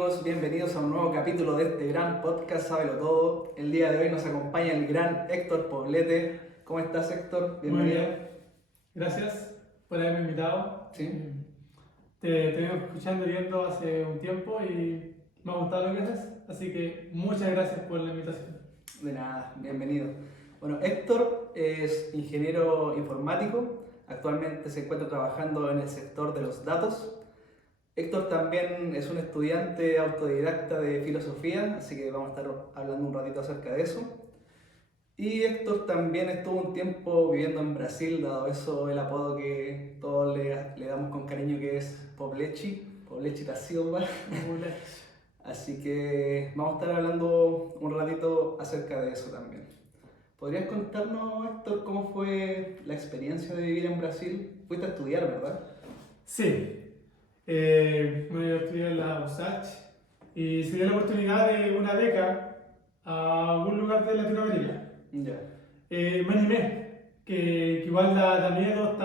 amigos, bienvenidos a un nuevo capítulo de este gran podcast Sábelo Todo. El día de hoy nos acompaña el gran Héctor Poblete. ¿Cómo estás, Héctor? Bienvenido. Muy bien, gracias por haberme invitado. Sí. Te vengo escuchando y viendo hace un tiempo y me ha gustado lo que haces, así que muchas gracias por la invitación. De nada, bienvenido. Bueno, Héctor es ingeniero informático, actualmente se encuentra trabajando en el sector de los datos. Héctor también es un estudiante autodidacta de filosofía, así que vamos a estar hablando un ratito acerca de eso. Y Héctor también estuvo un tiempo viviendo en Brasil, dado eso el apodo que todos le damos con cariño, que es Poblechi da Silva. Así que vamos a estar hablando un ratito acerca de eso también. ¿Podrías contarnos, Héctor, cómo fue la experiencia de vivir en Brasil? Fuiste a estudiar, ¿verdad? Sí, me estudié en la USACH y se dio la oportunidad de una beca a algún lugar de Latinoamérica. Ya. Me animé, que igual da miedo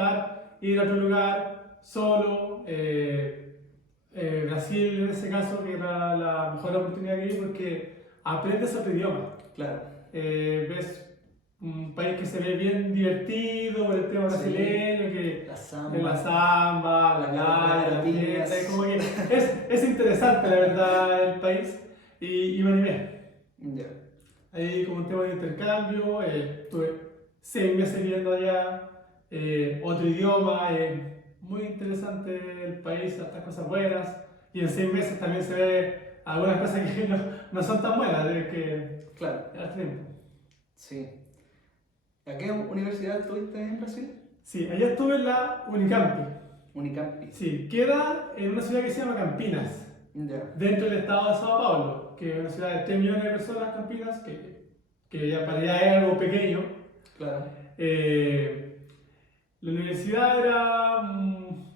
ir a otro lugar solo. Brasil en ese caso que era la mejor oportunidad que vi porque aprendes otro idioma. Claro. Ves un país que se ve bien divertido por el tema brasileño, que La samba. la samba, la carrera, la piñas. fiesta, como que es interesante la verdad el país y me animé. Ya. Ahí como un tema de intercambio, estuve 6 meses viviendo allá, otro idioma, muy interesante el país, hartas cosas buenas, y en 6 meses también se ve algunas cosas que no son tan buenas, de que Claro. llevar tiempo. Sí. ¿A qué universidad estuviste en Brasil? Sí, allá estuve en la Unicampi. Unicampi. Sí, queda en una ciudad que se llama Campinas, Ya. dentro del estado de Sao Paulo, que es una ciudad de 3 millones de personas, Campinas, que ya para allá es algo pequeño. Claro. La universidad era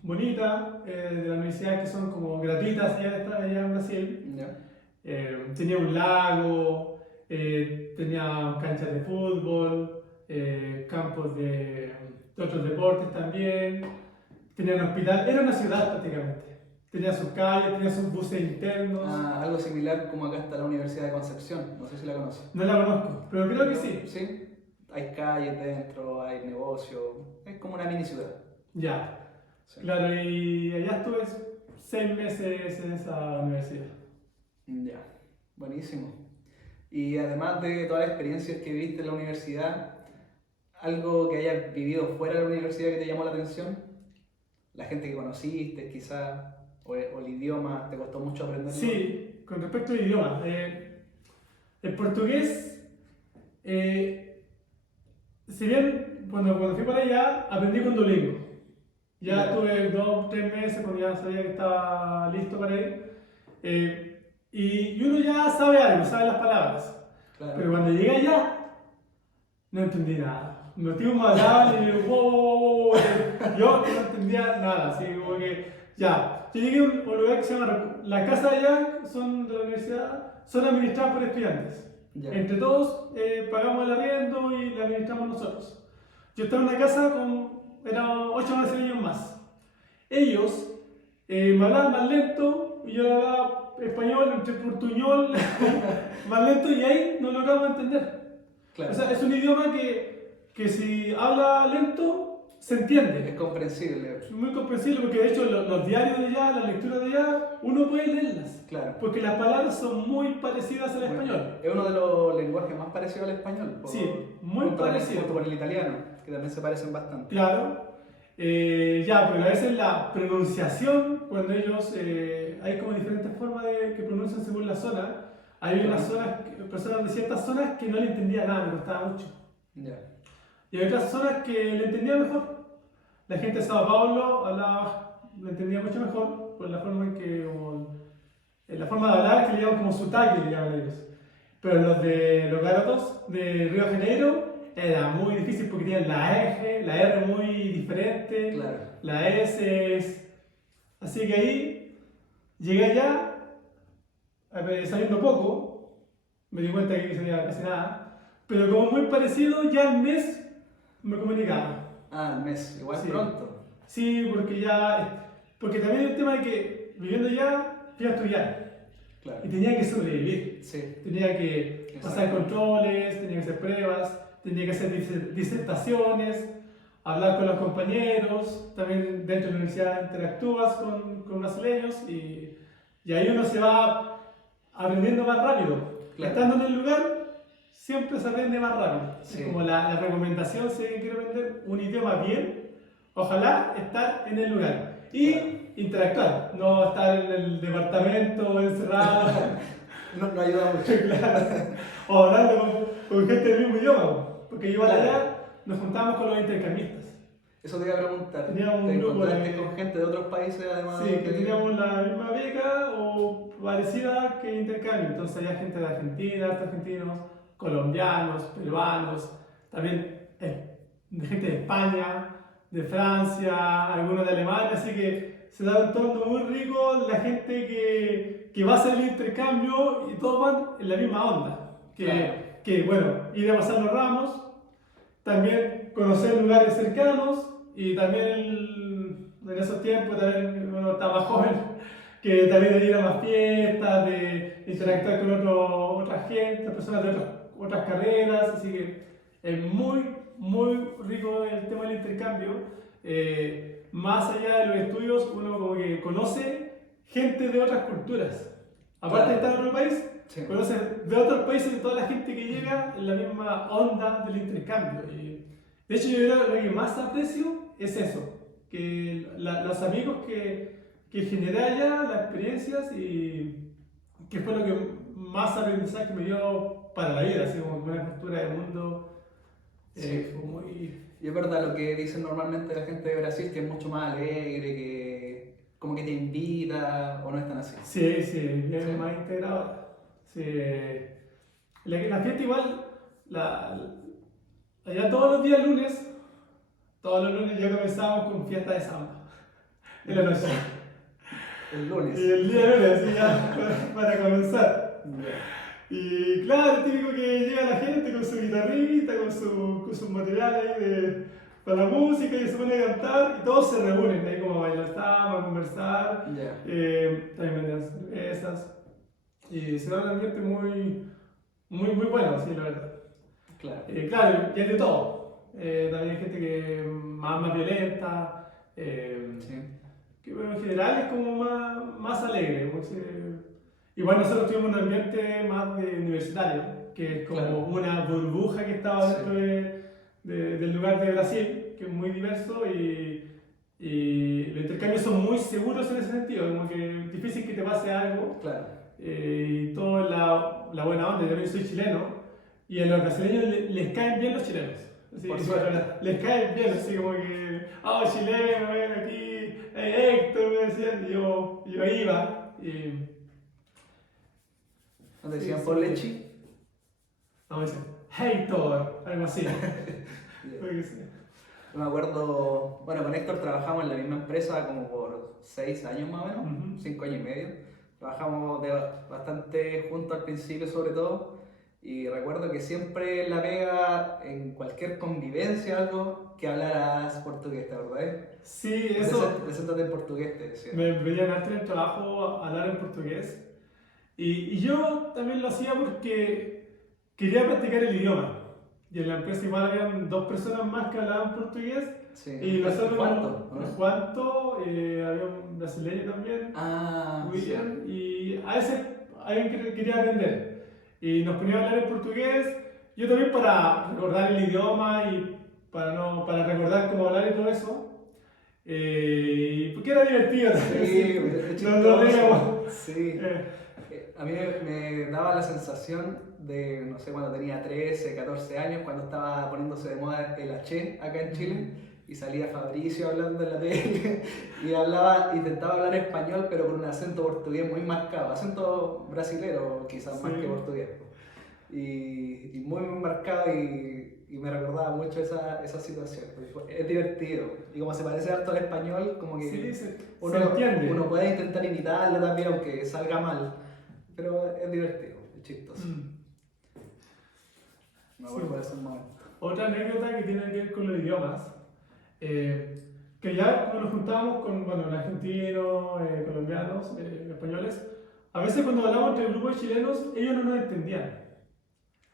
bonita, de las universidades que son como gratuitas allá en Brasil. Ya. Tenía un lago, tenía canchas de fútbol, campos de otros deportes también, tenía un hospital, era una ciudad prácticamente. Tenía sus calles, tenía sus buses internos. Ah, algo similar como acá está la Universidad de Concepción, no sé si la conoces. No la conozco, pero creo que sí. Sí. Hay calles dentro, hay negocios, es como una mini ciudad. Ya, Sí. claro, y allá estuve 6 meses en esa universidad. Ya, buenísimo. Y además de todas las experiencias que viviste en la universidad, ¿algo que hayas vivido fuera de la universidad que te llamó la atención? La gente que conociste, quizás, o el idioma, ¿te costó mucho aprenderlo? Sí, con respecto al idioma, el portugués, si bien cuando fui para allá aprendí con Duolingo. Ya tuve 2 3 meses cuando ya sabía que estaba listo para ir. Y uno ya sabe algo, sabe las palabras. Claro. Pero cuando llegué allá, no entendí nada. Los tipos me hablaban y yo, wow, yo no entendía nada. Así como que, ya. Yo llegué a un lugar que se llama. Las casas allá son de la universidad, son administradas por estudiantes. Ya. Entre todos pagamos el arriendo y la administramos nosotros. Yo estaba en una casa eran 8 brasileños más. Ellos me hablaban más lento y yo hablaba español, entre portuñol, más lento y ahí no logramos entender. Claro. O sea, es un idioma que si habla lento se entiende. Es comprensible. Es muy comprensible porque de hecho los diarios de allá, las lecturas de allá, uno puede leerlas. Claro. Porque las palabras son muy parecidas al español. Es uno de los lenguajes más parecidos al español. Sí, muy parecido. Junto con el italiano, que también se parecen bastante. Claro. Ya, pero a veces la pronunciación, cuando ellos, hay como diferentes formas que pronuncian según la zona. Hay unas personas de ciertas zonas que no le entendía nada, me costaba mucho. Ya. Y hay otras zonas que le entendía mejor. La gente de Sao Paulo lo entendía mucho mejor por la forma en que, la forma de hablar que le llaman como sotaque, le llaman ellos. Pero los garotos de Río de Janeiro era muy difícil porque tenían la R muy diferente, Claro. la S es. Así que ahí llegué allá, sabiendo poco, me di cuenta que no sabía casi nada, pero como muy parecido, ya al mes me comunicaba. Ah, el mes, igual Sí. pronto. Sí, porque también el tema de que viviendo allá fui a estudiar. Claro. Y tenía que sobrevivir. Sí. Tenía que pasar controles, tenía que hacer pruebas, tenía que hacer disertaciones, hablar con los compañeros. También dentro de la universidad interactúas con brasileños y ahí uno se va aprendiendo más rápido. Claro. Estando en el lugar, siempre se aprende más rápido. Sí. Es como la recomendación, si alguien quiere aprender un idioma bien, ojalá estar en el lugar. Y Claro. interactuar, no estar en el departamento encerrado. No ayuda mucho. Claro. O hablando con gente del mismo idioma. Porque yo Claro. allá nos juntábamos con los intercambistas. Eso te iba a preguntar. Teníamos ¿Te un grupo encontraste de- con gente de otros países además? Sí, que teníamos la misma beca o parecida que intercambio. Entonces había gente de Argentina, argentinos, colombianos, peruanos, también gente de España, de Francia, algunos de Alemania, así que se da un entorno muy rico, la gente que va a hacer el intercambio y todos van en la misma onda. Claro. Que bueno, ir a pasar los ramos, también conocer lugares cercanos y también en esos tiempos también uno estaba más joven, que también de ir a más fiestas, de interactuar con otra gente, personas de otras carreras, así que es muy rico el tema del intercambio. Más allá de los estudios, uno como que conoce gente de otras culturas. Aparte de estar en otro país, Sí. conoce de otros países y toda la gente que llega en la misma onda del intercambio. Y, de hecho, yo creo que lo que más aprecio es eso, que los amigos que generé allá, las experiencias y que fue lo que más aprendizaje me dio para la vida, así como una cultura del mundo. Sí. Fue muy... Y es verdad lo que dicen normalmente la gente de Brasil, que es mucho más alegre, que como que te invita, o no es tan así. Sí, bien Sí. más integrado. Sí. La fiesta igual, allá todos los lunes ya comenzábamos con fiesta de samba, en la noche. El lunes. Y el día lunes, así ya, para comenzar. Ya. Y claro, típico que llega la gente con su guitarrita, con sus materiales ahí para la música y se pone a cantar y todos se reúnen ahí como a bailar samba, a conversar, Ya. también venden cervezas y se da un ambiente muy bueno, sí, la verdad. Claro. Claro, y hay de todo. También hay gente que más violenta, Sí. que bueno, en general es como más alegre. Como igual nosotros tuvimos un ambiente más de universitario, que es como Claro. una burbuja que estaba Sí. dentro del lugar de Brasil, que es muy diverso y los intercambios son muy seguros en ese sentido, como que es difícil que te pase algo. Claro. Y todo la buena onda, yo también soy chileno, y a los brasileños les caen bien los chilenos. Así, Por suerte. les caen bien, así como que, chileno, ven aquí, Héctor, me decían, y yo iba. ¿No te decían Sí, por sí. leche? No, me dicen, Héctor, algo así. Ya. Porque sí. Yo me acuerdo, bueno, con Héctor trabajamos en la misma empresa como por 6 años más o menos, Ujú. 5 años y medio. Trabajamos bastante juntos al principio sobre todo y recuerdo que siempre en la pega, en cualquier convivencia algo, que hablaras portugués, ¿te acordás? Sí, eso Preséntate en portugués, te decía. me veían harto en el trabajo hablar en portugués. Y yo también lo hacía porque quería practicar el idioma. Y en la empresa igual habían 2 personas más que hablaban portugués. Sí. Y nosotros, ¿Cuánto? unos cuantos, había un brasileño también, Ah, sí. William, y a veces alguien que quería aprender. Y nos ponía a hablar en portugués, yo también para recordar el idioma y para recordar cómo hablar y todo eso. Porque era divertido también. Sí, No digamos. Sí. A mí me daba la sensación de, no sé, cuando tenía 13, 14 años, cuando estaba poniéndose de moda el H acá en Chile, y salía Fabricio hablando en la tele, y intentaba hablar español, pero con un acento portugués muy marcado, acento brasilero quizás más Sí. que portugués. Y muy marcado, y me recordaba mucho esa situación. Es divertido, y como se parece harto al español, como que Sí, se uno entiende. uno puede intentar imitarlo también, aunque salga mal, pero es divertido, es chistoso. Me acuerdo de esos momentos. Otra anécdota que tiene que ver con los idiomas, que ya cuando nos juntábamos con los argentinos, colombianos, españoles, a veces cuando hablamos entre grupos de chilenos, ellos no nos entendían.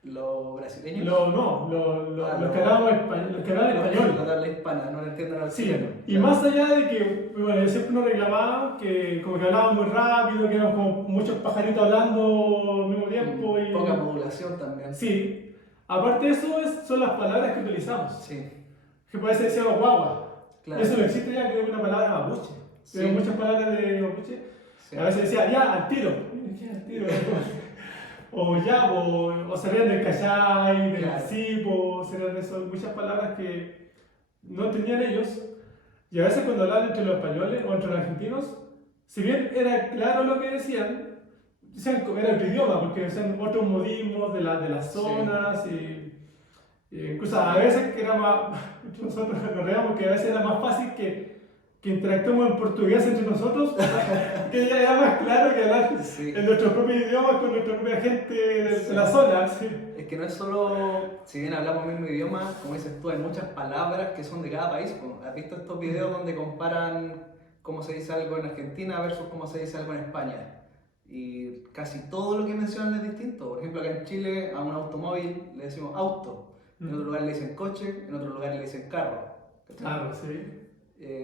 Los brasileños. No, los que hablaban español, los que hablaban español. Los de habla hispana, no le entienden al Sí, chileno. y Claro. más allá de que, bueno, ellos siempre nos reclamaban que como que hablaban muy rápido, que eran como muchos pajaritos hablando al mismo tiempo. Y Poca modulación también. sí, aparte de eso son las palabras que utilizamos. Sí, Que puede ser decíamos guagua. claro. Eso no existe ya, creo que es una palabra mapuche. Sí. Hay muchas palabras de mapuche. Sí. A veces decía, ya, al tiro. ¿Qué al tiro? O ya, o se rían del cachai, del Claro. cipo, se rían de eso. Muchas palabras que no entendían ellos. Y a veces cuando hablaban entre los españoles o entre los argentinos, si bien era claro lo que decían era otro idioma, porque decían otros modismos de las zonas y incluso a veces que era más, nosotros nos reíamos que a veces era más fácil que interactuemos en portugués entre nosotros, que ya era más claro que hablar Sí. en nuestro propio idioma con nuestra propia gente de la zona. Sí. Es que no es solo, si bien hablamos el mismo idioma, como dices tú, hay muchas palabras que son de cada país. Po. ¿Has visto estos videos donde comparan cómo se dice algo en Argentina versus cómo se dice algo en España? Y casi todo lo que mencionan es distinto. Por ejemplo, acá en Chile a un automóvil le decimos auto, en otro lugar le dicen coche, en otro lugar le dicen carro. ¿Cachai? Claro, sí.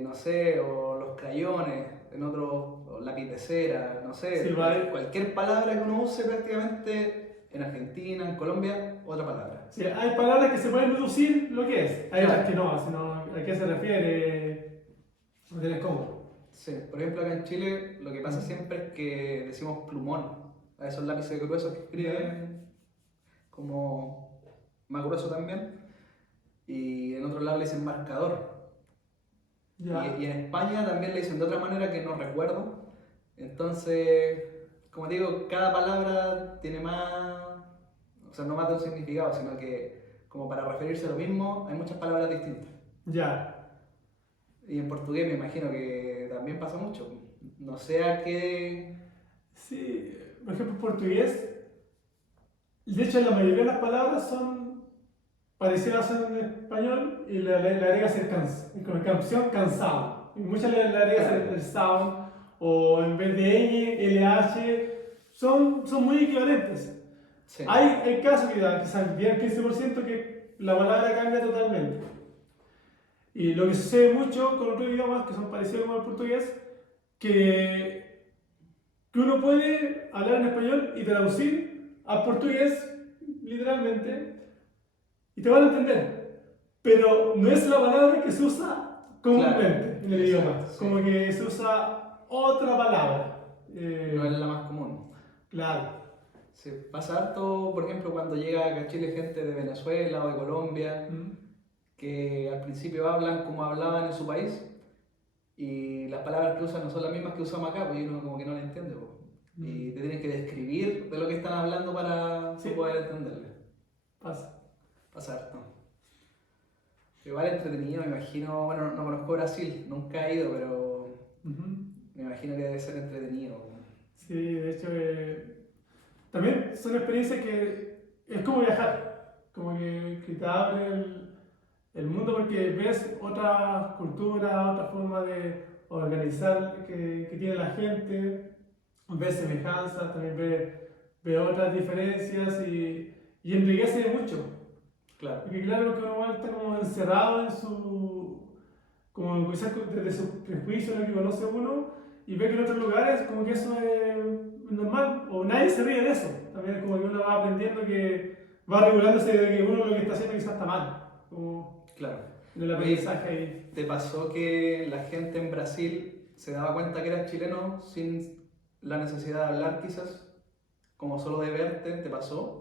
No sé, o los crayones, en otro, o lápiz de cera, no sé. Sí, vale. Cualquier palabra que uno use prácticamente en Argentina, en Colombia, otra palabra. Sí, hay palabras que se pueden deducir lo que es, hay Claro. otras que no, sino a qué se refiere, no tienes cómo. Sí, por ejemplo, acá en Chile lo que pasa siempre es que decimos plumón a esos lápices gruesos que escriben como más grueso también, y en otro lado le dicen marcador. Ya. Y en España también le dicen de otra manera que no recuerdo. Entonces, como digo, cada palabra tiene más, o sea, no más de un significado, sino que como para referirse a lo mismo hay muchas palabras distintas. Ya. Y en portugués me imagino que también pasa mucho. No sé a qué... Sí, por ejemplo, en portugués, de hecho la mayoría de las palabras son parecidas en español y le agregas con canción cansado. Y muchas le agregas el sound o en vez de ñ, LH, son muy equivalentes. Sí. Hay casos que quizás 10-15% que la palabra cambia totalmente. Y lo que sucede mucho con otros idiomas que son parecidos como el portugués, que uno puede hablar en español y traducir al portugués, literalmente, y te van a entender. Pero no es la palabra que se usa comúnmente en el idioma. Exacto, sí. Como que se usa otra palabra. No es la más común. Claro. Sí, pasa harto, por ejemplo, cuando llega acá a Chile gente de Venezuela o de Colombia, que al principio hablan como hablaban en su país y las palabras que usan no son las mismas que usamos acá, pues y uno como que no las entiende. Pues. Y te tienen que describir de lo que están hablando para Sí. poder entenderle. Pasa. Pasa harto. Igual entretenido, me imagino, bueno, no conozco Brasil, nunca he ido, pero me imagino que debe ser entretenido. Sí, de hecho, también son experiencias que es como viajar, como que te abre el mundo porque ves otra cultura, otra forma de organizar que tiene la gente, ves semejanzas, también ves otras diferencias y enriquece mucho. Claro. Porque claro que uno está como encerrado en como quizás desde su prejuicio, lo que conoce uno, y ve que en otros lugares como que eso es normal, o nadie se ríe de eso. También es como que uno va aprendiendo que va regulándose de que uno lo que está haciendo quizás está mal, como Claro. en el aprendizaje ahí. ¿Te pasó que la gente en Brasil se daba cuenta que eras chileno sin la necesidad de hablar quizás? Como solo de verte, ¿te pasó?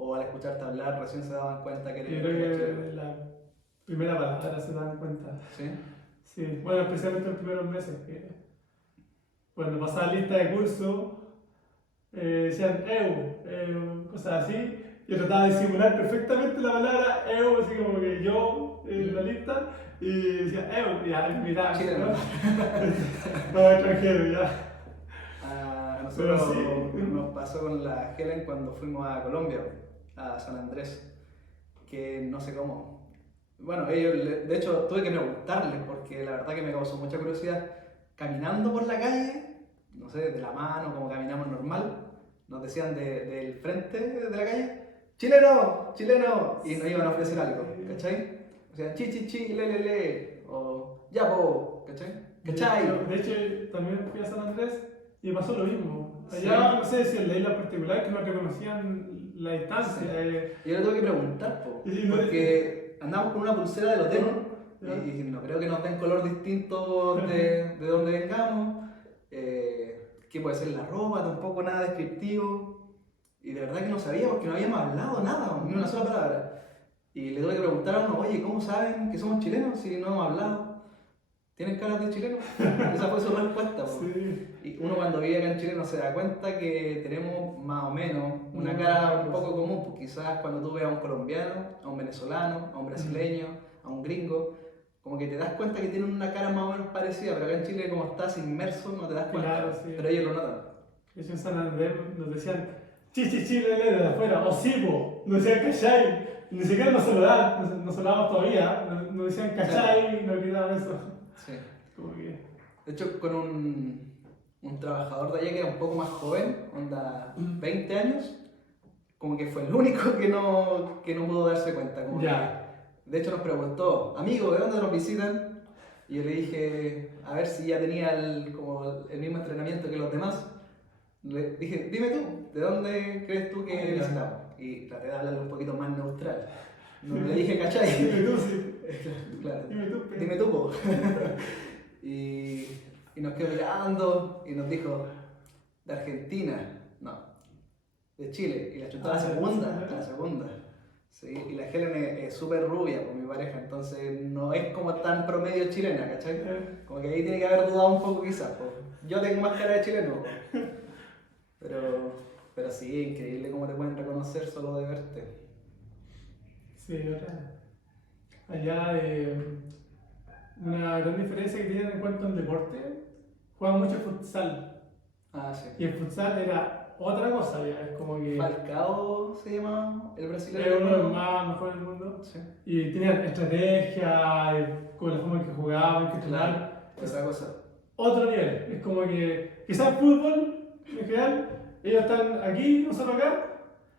O al escucharte hablar recién se daban cuenta que Yo eras creo chileno? que la primera palabra se dan cuenta. ¿Sí? Sí, bueno, especialmente en los primeros meses, que cuando pasaba lista de curso, decían cosas así. Yo trataba de simular perfectamente la palabra así como que yo en la lista, y decía ya, mira, Chileno. ¿no? No, extranjero, ya. A nosotros Pero sí. nos pasó con la Helen cuando fuimos a Colombia, a San Andrés, que no sé cómo. Bueno, de hecho tuve que preguntarles porque la verdad que me causó mucha curiosidad. Caminando por la calle, no no sé, de la mano, como caminamos normal, nos decían del frente de la calle, chileno, chileno, y nos iban a ofrecer algo, ¿cachai? O sea, chi, chi, chi, le, o ya, po, ¿cachai? ¿Cachai? De hecho, también fui a San Andrés y pasó lo mismo. Sí. Allá, no sé si en la isla particular que no reconocían la distancia. Sí. Yo le tuve que preguntar, po, Y no- porque andamos con una pulsera del hotel Ya. y no creo que nos den color distinto de donde vengamos. ¿Qué puede ser la ropa? Tampoco nada descriptivo. Y de verdad que no sabíamos, que no habíamos hablado nada, ni una sola palabra. Y le tuve que preguntar a uno, oye, ¿cómo saben que somos chilenos si no hemos hablado? ¿Tienen caras de chileno? Esa fue su respuesta. Po. Sí. Y uno cuando vive acá en Chile no se da cuenta que tenemos más o menos una cara un poco común. Pues quizás cuando tú ves a un colombiano, a un venezolano, a un brasileño, a un gringo, como que te das cuenta que tienen una cara más o menos parecida, pero acá en Chile como estás inmerso no te das cuenta. Claro, sí. Pero ellos lo notan. De hecho, en San Andrés nos decían chi, chi, chi, le, de afuera, o sipo, nos decían cachai, ni siquiera nos saludaban, nos saludábamos todavía, nos decían cachai y nos gritaban eso. Sí. Como que. De hecho, con un trabajador de allá que era un poco más joven, onda 20 años, como que fue el único que no pudo darse cuenta. Como Ya. que, de hecho nos preguntó, amigo, ¿de dónde nos visitan? Y yo le dije, a ver si ya tenía como el mismo entrenamiento que los demás. Le dije, dime tú, ¿de dónde crees tú que visitamos? Y traté de hablarle un poquito más neutral. No le dije, ¿cachai? Dime tú, sí. Claro. Dime tú, Dime tú, po. y nos quedó mirando y nos dijo, ¿de Argentina? No, de Chile. Y la chutó a la segunda, a la segunda. Sí, y la Helen es súper rubia por mi pareja, entonces no es como tan promedio chilena, ¿cachai? Como que ahí tiene que haber dudado un poco quizás. Po. Yo tengo más cara de chileno, po. Pero sí, increíble cómo te pueden reconocer solo de verte. Sí, otra. Allá, una gran diferencia que tienen en cuanto al deporte, juegan mucho futsal. Ah, sí. Y el futsal era otra cosa, ya, es como que. Falcao se llama el brasileño. Era uno de los más mejores del mundo. Sí. Y tenían estrategia, con la forma en que jugaban, en que entrenaban. Claro, es otra cosa. Otro nivel. Es como que, quizás fútbol, en general, ellos están aquí, nosotros acá.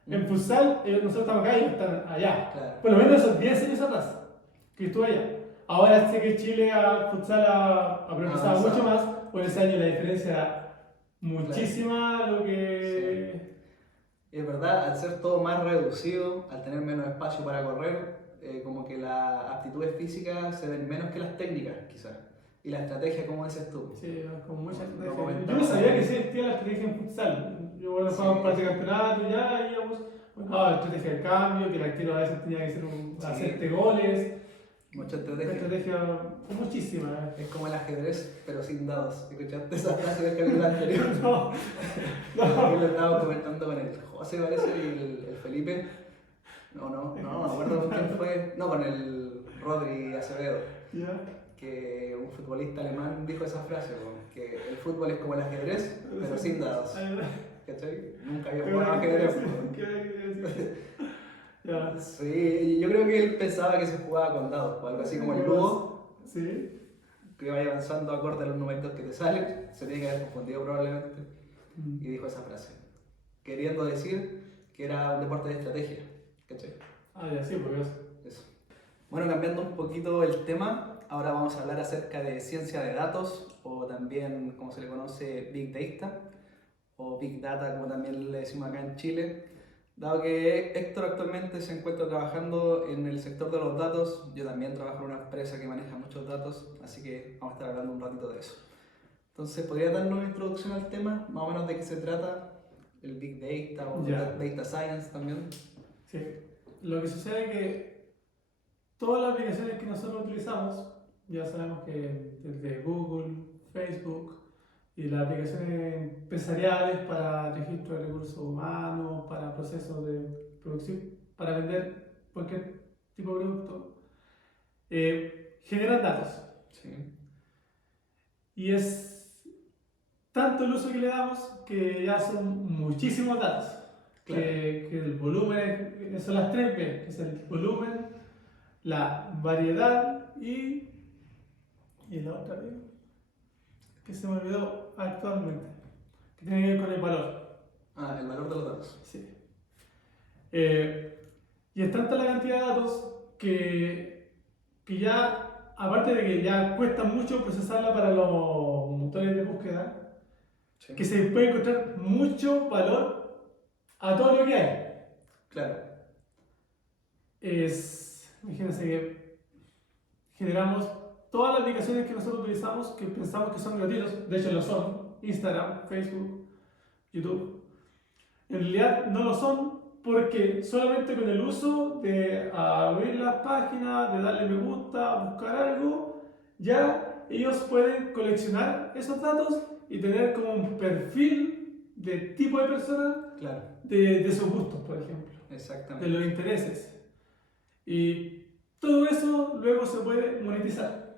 En futsal, nosotros estamos acá y ellos están allá. Claro. Por lo menos esos 10 años atrás, que estuve allá. Ahora sé que Chile a futsal ha progresado avanzado. mucho más. Por ese año la diferencia era muchísima lo que. Sí. Y es verdad, al ser todo más reducido, al tener menos espacio para correr, como que las aptitudes físicas se ven menos que las técnicas, quizás. Y la estrategia, como dices tú. Sí, con mucha No estrategia. Yo comentamos. no sabía que existía la estrategia en futsal. Yo bueno, jugaba un par de campeonatos y ya íbamos. Estrategia del cambio, que el arquero a veces tenía que hacerte goles. Mucha Una estrategia. estrategia muchísima. Es como el ajedrez, pero sin dados. ¿Escuchaste esa frase del capítulo anterior? No, Yo lo estaba comentando con el José, parece, y el Felipe. No me acuerdo con quién fue. No, con el Rodri Acevedo. ya. Que un futbolista alemán dijo esa frase, que el fútbol es como el ajedrez, pero sin dados. ¿Cachai? Nunca había jugado ajedrez. Ya. Sí, yo creo que él pensaba que se jugaba con dados, o algo así como el ludo, Sí. que vaya avanzando acorde a los numeritos que te salen. Se tiene que haber confundido probablemente. Y dijo esa frase, queriendo decir que era un deporte de estrategia. ¿Cachai? Ya, sí, porque Eso. Bueno, cambiando un poquito el tema, ahora vamos a hablar acerca de ciencia de datos, o también como se le conoce Big Data, o Big Data como también le decimos acá en Chile. Dado que Héctor actualmente se encuentra trabajando en el sector de los datos, yo también trabajo en una empresa que maneja muchos datos, así que vamos a estar hablando un ratito de eso. Entonces, ¿podría darnos una introducción al tema, más o menos de qué se trata el Big Data o Data Science también? Sí. Lo que sucede es que todas las aplicaciones que nosotros utilizamos, ya sabemos que desde Google, Facebook y las aplicaciones empresariales para registro de recursos humanos, para procesos de producción, para vender cualquier tipo de producto, generan datos. Sí. Y es tanto el uso que le damos que ya son muchísimos datos. Claro. Que el volumen, son las 3 B, que es el volumen, la variedad y la otra B, que se me olvidó actualmente. que tiene que ver con el valor. Ah, el valor de los datos. Sí. Y es tanta la cantidad de datos que ya, aparte de que ya cuesta mucho procesarla para los motores de búsqueda, Sí. que se puede encontrar mucho valor a todo lo que hay. Claro. Imagínense que generamos todas las aplicaciones que nosotros utilizamos que pensamos que son gratuitos, de hecho lo son, Instagram, Facebook, YouTube. En realidad no lo son porque solamente con el uso de abrir las páginas, de darle me gusta, buscar algo, ya ellos pueden coleccionar esos datos y tener como un perfil de tipo de persona Claro. de sus gustos, por ejemplo, Exactamente. de los intereses. Y todo eso luego se puede monetizar.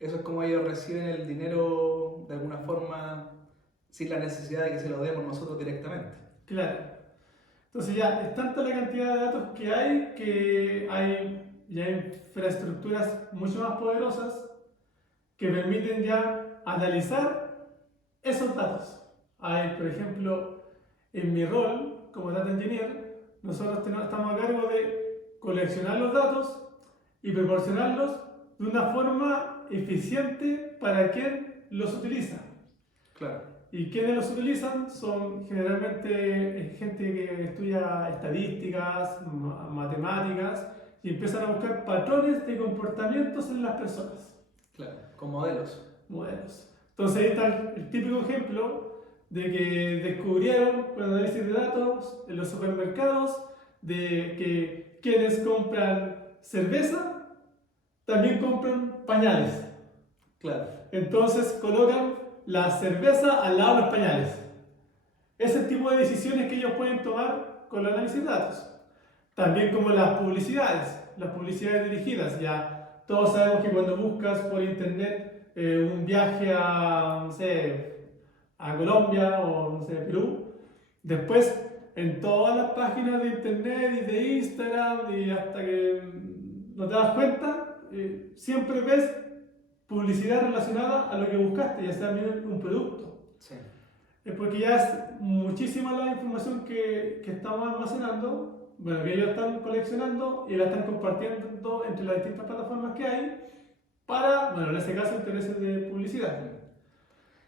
Eso es como ellos reciben el dinero de alguna forma sin la necesidad de que se lo demos nosotros directamente. Claro. Entonces ya es tanta la cantidad de datos que hay ya infraestructuras mucho más poderosas que permiten ya analizar esos datos. Hay, por ejemplo, en mi rol como Data Engineer, nosotros estamos a cargo de coleccionar los datos y proporcionarlos de una forma eficiente para quien los utiliza. Claro. Y quienes los utilizan son generalmente gente que estudia estadísticas, matemáticas y empiezan a buscar patrones de comportamientos en las personas. Claro. Con modelos. Modelos. Entonces ahí está el típico ejemplo de que descubrieron con análisis de datos en los supermercados de que quienes compran cerveza también compran pañales. Claro. Entonces colocan la cerveza al lado de los pañales. Ese es el tipo de decisiones que ellos pueden tomar con el análisis de datos. También como las publicidades dirigidas. Ya todos sabemos que cuando buscas por internet un viaje a, no sé, a Colombia o, no sé, Perú, después en todas las páginas de internet y de Instagram y hasta que no te das cuenta, siempre ves publicidad relacionada a lo que buscaste, ya sea un producto. Sí. Es porque ya es muchísima la información que estamos almacenando, bueno, que ellos están coleccionando y la están compartiendo entre las distintas plataformas que hay para, bueno, en este caso, intereses de publicidad.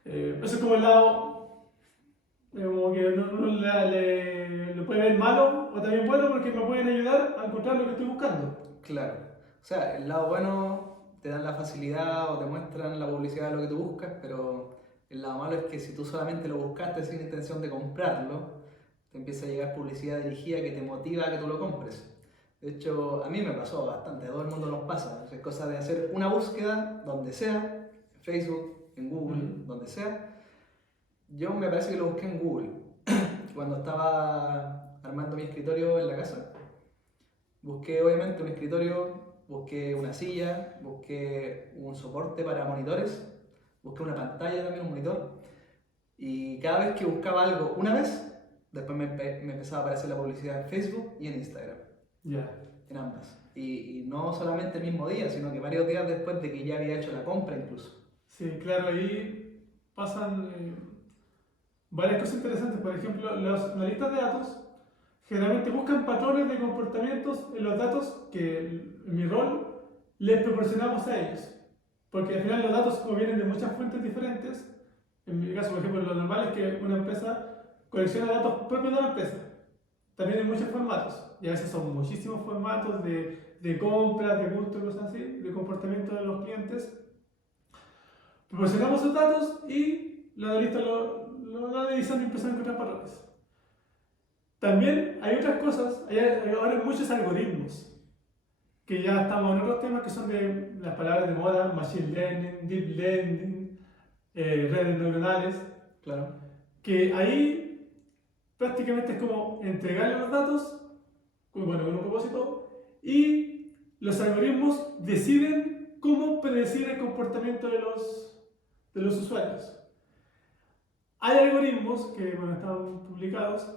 Eso es como el lado, como que uno le puede ver malo o también bueno porque me pueden ayudar a encontrar lo que estoy buscando. Claro. O sea, el lado bueno te dan la facilidad o te muestran la publicidad de lo que tú buscas, pero el lado malo es que si tú solamente lo buscaste sin intención de comprarlo, te empieza a llegar publicidad dirigida que te motiva a que tú lo compres. De hecho, a mí me pasó bastante, a todo el mundo nos pasa. Es cosa de hacer una búsqueda donde sea, en Facebook, en Google, donde sea. Yo me parece que lo busqué en Google. Cuando estaba armando mi escritorio en la casa, busqué obviamente un escritorio, busqué una silla, busqué un soporte para monitores, busqué una pantalla también, un monitor. Y cada vez que buscaba algo una vez, después me empezaba a aparecer la publicidad en Facebook y en Instagram. Ya. En ambas. Y no solamente el mismo día, sino que varios días después de que ya había hecho la compra incluso. Sí, claro, ahí pasan varias cosas interesantes. Por ejemplo, los analistas de datos generalmente buscan patrones de comportamientos en los datos que en mi rol les proporcionamos a ellos. Porque al final los datos, como vienen de muchas fuentes diferentes, en mi caso, por ejemplo, lo normal es que una empresa colecciona datos propios de la empresa, también en muchos formatos, y a veces son muchísimos formatos de compras, de gustos, cosas así, de comportamiento de los clientes. Proporcionamos esos datos y los analistas lo analizan y empiezan a encontrar patrones. También hay otras cosas, hay ahora muchos algoritmos, que ya estamos en otros temas que son de las palabras de moda, machine learning, deep learning, redes neuronales, Claro. que ahí prácticamente es como entregarle los datos, bueno, con un propósito, y los algoritmos deciden cómo predecir el comportamiento de los usuarios. Hay algoritmos que, bueno, están publicados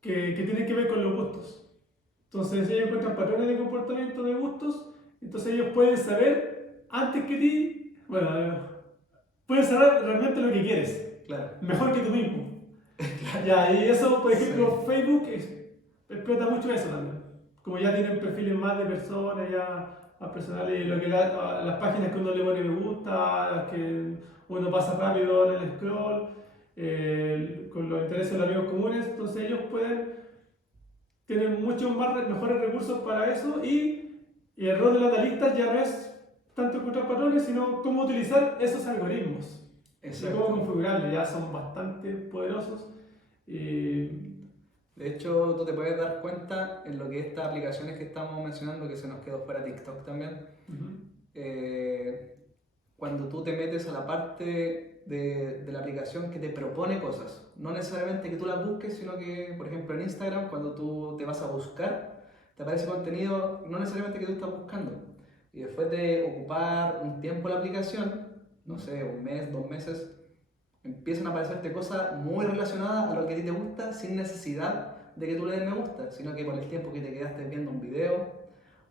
que tienen que ver con los gustos. Entonces ellos encuentran patrones de comportamiento de gustos, entonces ellos pueden saber antes que ti, bueno, pueden saber realmente lo que quieres. Claro. mejor que tú mismo. Ya, y eso, por ejemplo, Sí. Facebook explota mucho eso también. Como ya tienen perfiles más de personas, ya más personales, lo que las páginas que uno le pone me gusta, las que uno pasa rápido en el scroll, con los intereses de los amigos comunes, entonces ellos tienen muchos más, mejores recursos para eso y el rol de los analistas ya no es tanto encontrar patrones, sino cómo utilizar esos algoritmos y cómo Exacto. configurarlos, ya son bastante poderosos. Y De hecho, tú te puedes dar cuenta en lo que estas aplicaciones que estamos mencionando, que se nos quedó fuera TikTok también, ujú, eh, cuando tú te metes a la parte de la aplicación que te propone cosas, no necesariamente que tú las busques, sino que, por ejemplo, en Instagram, cuando tú te vas a buscar, te aparece contenido no necesariamente que tú estás buscando. Y después de ocupar un tiempo la aplicación, no sé, un mes, 2 meses, empiezan a aparecerte cosas muy relacionadas a lo que a ti te gusta sin necesidad de que tú le des me gusta, sino que por el tiempo que te quedaste viendo un video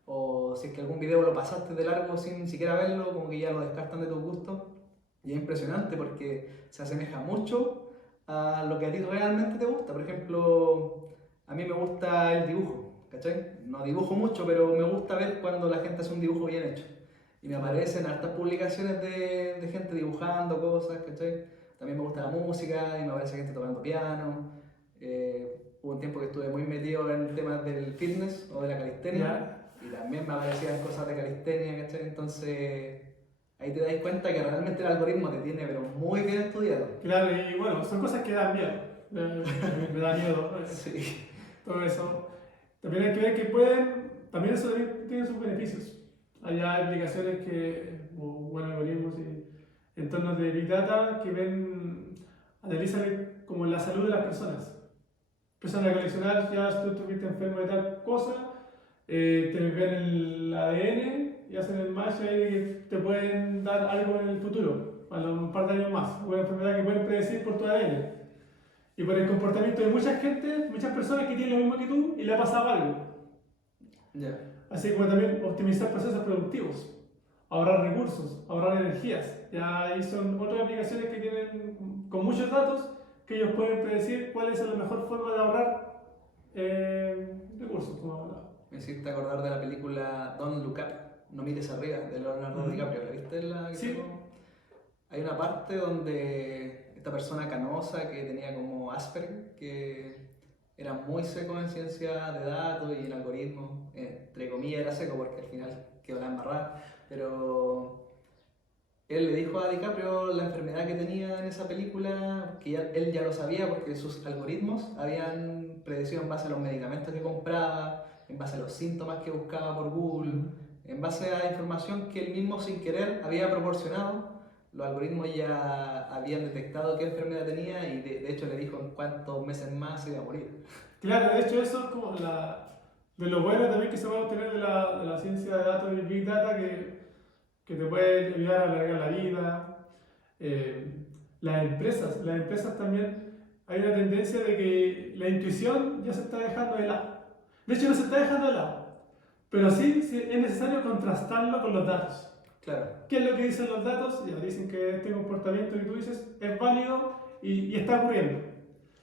o si es que algún video lo pasaste de largo sin siquiera verlo, como que ya lo descartan de tus gustos. Y es impresionante porque se asemeja mucho a lo que a ti realmente te gusta. Por ejemplo, a mí me gusta el dibujo, ¿cachai? No dibujo mucho, pero me gusta ver cuando la gente hace un dibujo bien hecho. Y me aparecen hartas publicaciones de gente dibujando cosas, ¿cachai? También me gusta la música y me aparece gente tocando piano. Hubo un tiempo que estuve muy metido en temas del fitness o de la calistenia ya, y también me aparecían cosas de calistenia, ¿cachai? Entonces ahí te das cuenta que realmente el algoritmo te tiene pero muy bien estudiado. claro, y bueno, son cosas que dan miedo. Me da miedo Sí, todo eso. También hay que ver que también eso también tiene sus beneficios. Hay aplicaciones o bueno, algoritmos y entornos de Big Data que analizan como la salud de las personas. Empiezan a coleccionar, ya si tú estuviste enfermo de tal cosa, te ven el ADN y hacen el match ahí de que te pueden dar algo en el futuro, a un par de años más, una enfermedad que pueden predecir por tu ADN. Y por el comportamiento de mucha gente, muchas personas que tienen lo mismo que tú y le ha pasado algo. ya. Así como también optimizar procesos productivos, ahorrar recursos, ahorrar energías. Ya ahí son otras aplicaciones que tienen con muchos datos que ellos pueden predecir cuál es la mejor forma de ahorrar recursos, como hablaba. Me hiciste acordar de la película Don't Look Up, No mires arriba, de Leonardo Ujú. DiCaprio. ¿La viste la que Sí, sacó? Hay una parte donde esta persona canosa que tenía como Asperger, que era muy seco en ciencia de datos y en algoritmos, entre comillas era seco porque al final quedó la embarrada, pero él le dijo a DiCaprio la enfermedad que tenía en esa película, que él ya lo sabía porque sus algoritmos habían predecido en base a los medicamentos que compraba, en base a los síntomas que buscaba por Google, ujú. en base a información que él mismo sin querer había proporcionado. Los algoritmos ya habían detectado qué enfermedad tenía y de hecho le dijo en cuántos meses más se iba a morir. Claro, de hecho eso es como de lo bueno también que se va a obtener de la ciencia de datos y Big Data que te puede ayudar a alargar la vida. Las empresas también hay una tendencia de que la intuición ya se está dejando de lado. De hecho no se está dejando de lado, pero sí es necesario contrastarlo con los datos. Claro, ¿Qué es lo que dicen los datos? Ya dicen que este comportamiento que tú dices es válido y está ocurriendo.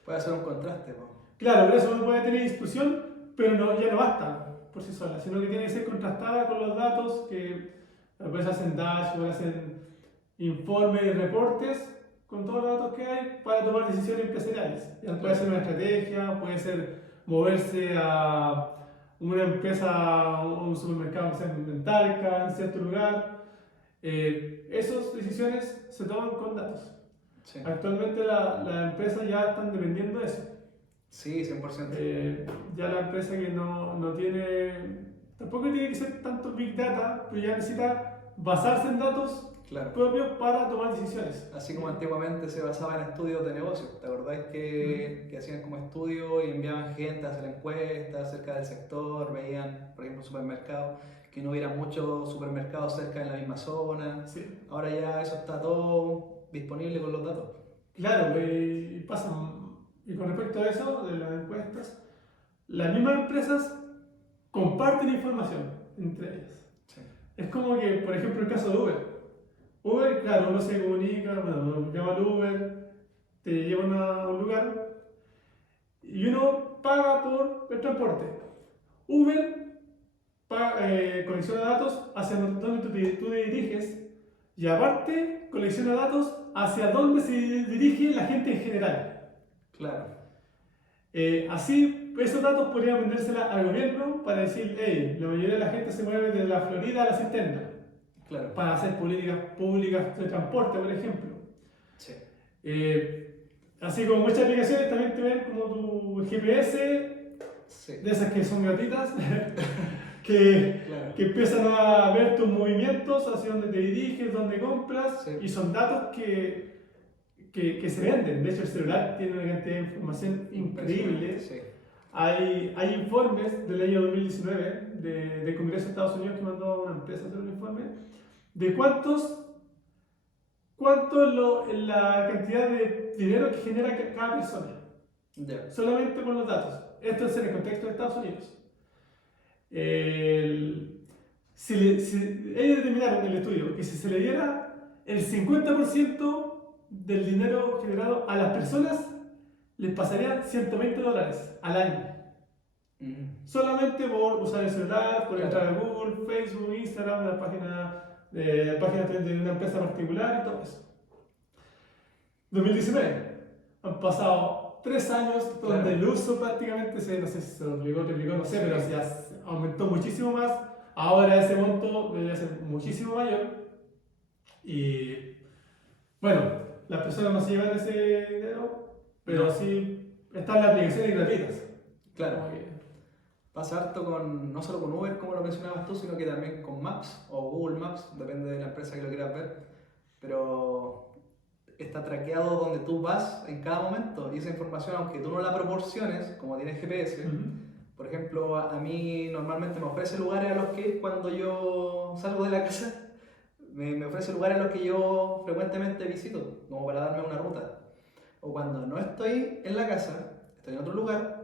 puede hacer un contraste, po. Claro, por eso uno puede tener discusión, pero ya no basta por sí sola, sino que tiene que ser contrastada con los datos que después hacen dashboards, hacen informes y reportes con todos los datos que hay para tomar decisiones empresariales. Ya puede ser una estrategia, puede ser moverse a una empresa, un supermercado que sea en Talca, en cierto lugar. Esas decisiones se toman con datos. Sí, Actualmente las empresas ya están dependiendo de eso. sí, 100%. Ya la empresa que no tiene, tampoco tiene que ser tanto Big Data, pero ya necesita basarse en datos Claro. propios para tomar decisiones. Así como antiguamente se basaba en estudios de negocios, ¿te acordáis Mm. que hacían como estudios y enviaban gente a hacer encuestas acerca del sector? Veían, por ejemplo, supermercados, que no hubiera muchos supermercados cerca en la misma zona. Sí, Ahora ya eso está todo disponible con los datos. claro, y pasa. Y con respecto a eso, de las encuestas, las mismas empresas comparten información entre ellas. Sí, Es como que, por ejemplo, el caso de Uber. Uber, claro, uno se comunica, bueno, uno llama al Uber, te llevan a un lugar y uno paga por el transporte. Uber colecciona datos hacia donde tú te diriges y aparte colecciona datos hacia dónde se dirige la gente en general. Claro, Así, esos datos podrían vendérselas al gobierno para decir, hey, la mayoría de la gente se mueve de la Florida a la Centenda claro. para hacer políticas públicas de transporte, por ejemplo. Sí, Así como muchas aplicaciones también te ven como tu GPS, sí, de esas que son gratuitas, que, claro. que empiezan a ver tus movimientos, hacia dónde te diriges, dónde compras, Sí. y son datos que se venden. De hecho, el celular tiene una cantidad de información increíble. Sí, Hay informes del año 2019 del Congreso de Estados Unidos que mandó a una empresa a hacer un informe de cuánto es la cantidad de dinero que genera cada persona, ya. solamente por los datos. Esto es en el contexto de Estados Unidos. Ellos determinaron en el estudio que si se le diera el 50% del dinero generado a las personas, les pasarían $120 al año. Solamente por usar el celular, por entrar a Google, Facebook, Instagram, la página de una empresa particular y todo eso. 2019. Han pasado 3 años donde Claro. el uso prácticamente no sé si se duplicó, triplicó, no sé, pero ya aumentó muchísimo más. Ahora ese monto debería ser muchísimo mayor. Y bueno, las personas no se llevan ese dinero, pero No. sí están las aplicaciones gratuitas. Claro. Como que- Pasa harto no solo con Uber, como lo mencionabas tú, sino que también con Maps o Google Maps, depende de la empresa que lo quieras ver. Pero está traqueado donde tú vas en cada momento y esa información, aunque tú no la proporciones, como tienes GPS, por ejemplo, a mí normalmente me ofrece lugares a los que ir cuando yo salgo de la casa, me ofrece lugares a los que yo frecuentemente visito, como para darme una ruta. O cuando no estoy en la casa, estoy en otro lugar,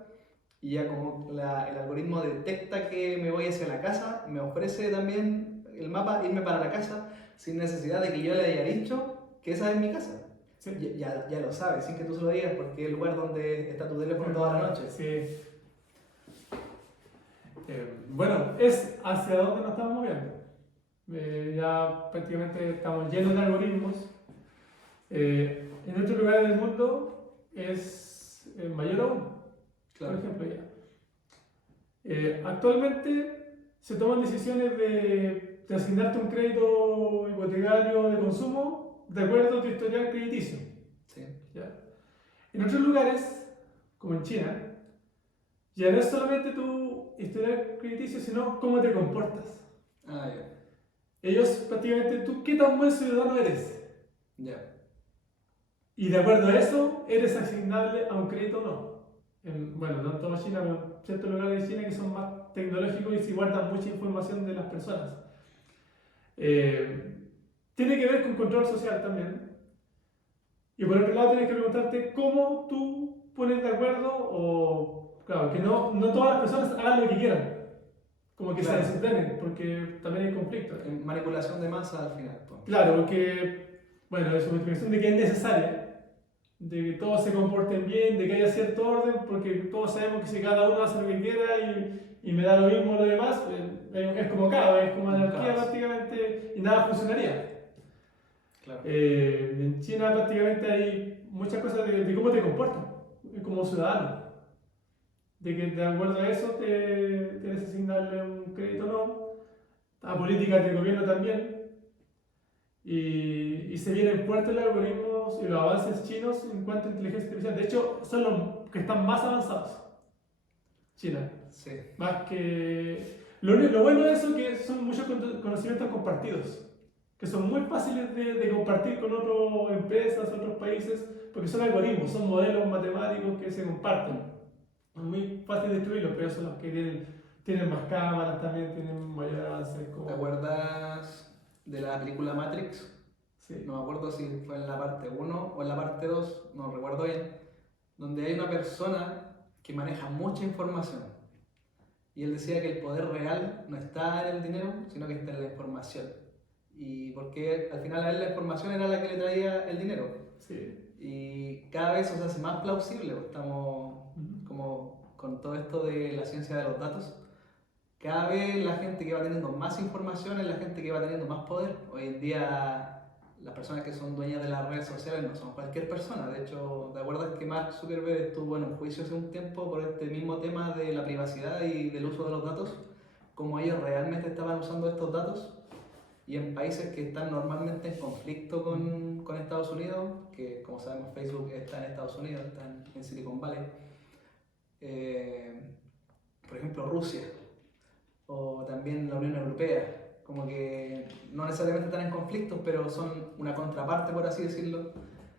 y ya como el algoritmo detecta que me voy hacia la casa, me ofrece también el mapa irme para la casa sin necesidad de que yo le haya dicho que esa es mi casa. Sí. Ya lo sabes, sin que tú se lo digas, porque es el lugar donde está tu teléfono toda la noche. Sí. Bueno, es hacia dónde nos estamos moviendo. Ya prácticamente estamos llenos de algoritmos. En otros lugares del mundo es mayor aún. Claro. Por ejemplo, actualmente se toman decisiones de asignarte un crédito hipotecario de consumo de acuerdo a tu historial crediticio. Sí. ¿Ya? En otros lugares, como en China, ya no es solamente tu historial crediticio, sino cómo te comportas. Ah, ya. Ellos prácticamente, tú qué tan buen ciudadano eres. Ya. Y de acuerdo a eso, eres asignable a un crédito o no. Bueno, no en toda China, pero en ciertos lugares de China que son más tecnológicos y se guardan mucha información de las personas. Tiene que ver con control social también. Y por otro lado, tienes que preguntarte cómo tú pones de acuerdo o, claro, que no todas las personas hagan lo que quieran. Como que Claro. se desordenen, porque también hay conflicto. Manipulación de masa al final. Pues. Claro, porque, bueno, es una explicación de que es necesaria, de que todos se comporten bien, de que haya cierto orden, porque todos sabemos que si cada uno hace lo que quiera y me da lo mismo lo demás, es como caos, es como anarquía prácticamente y nada funcionaría. Claro. En China prácticamente hay muchas cosas de cómo te comportas como ciudadano. De que de acuerdo a eso tienes que asignarle un crédito o no. A políticas del gobierno también. Y se vienen fuertes los algoritmos y los avances chinos en cuanto a inteligencia artificial. De hecho, son los que están más avanzados. China. Sí. Más que... Lo bueno de eso es que son muchos conocimientos compartidos. Que son muy fáciles de compartir con otras empresas, otros países, porque son algoritmos, son modelos matemáticos que se comparten. Es muy fácil destruirlos, pero son los que tienen más cámaras también, tienen mayor avance. ¿Te acuerdas de la película Matrix? Sí. No me acuerdo si fue en la parte 1 o en la parte 2, no recuerdo bien, donde hay una persona que maneja mucha información. Y él decía que el poder real no está en el dinero, sino que está en la información. Y porque al final a él la información era la que le traía el dinero. Sí. Y cada vez se hace más plausible, pues, estamos como con todo esto de la ciencia de los datos. Cada vez la gente que va teniendo más información es la gente que va teniendo más poder. Hoy en día las personas que son dueñas de las redes sociales no son cualquier persona. De hecho, ¿te acuerdas que Mark Zuckerberg estuvo en un juicio hace un tiempo por este mismo tema de la privacidad y del uso de los datos? Cómo ellos realmente estaban usando estos datos. Y en países que están normalmente en conflicto con Estados Unidos, que como sabemos Facebook está en Estados Unidos, está en Silicon Valley. Por ejemplo, Rusia o también la Unión Europea, como que no necesariamente están en conflictos, pero son una contraparte, por así decirlo,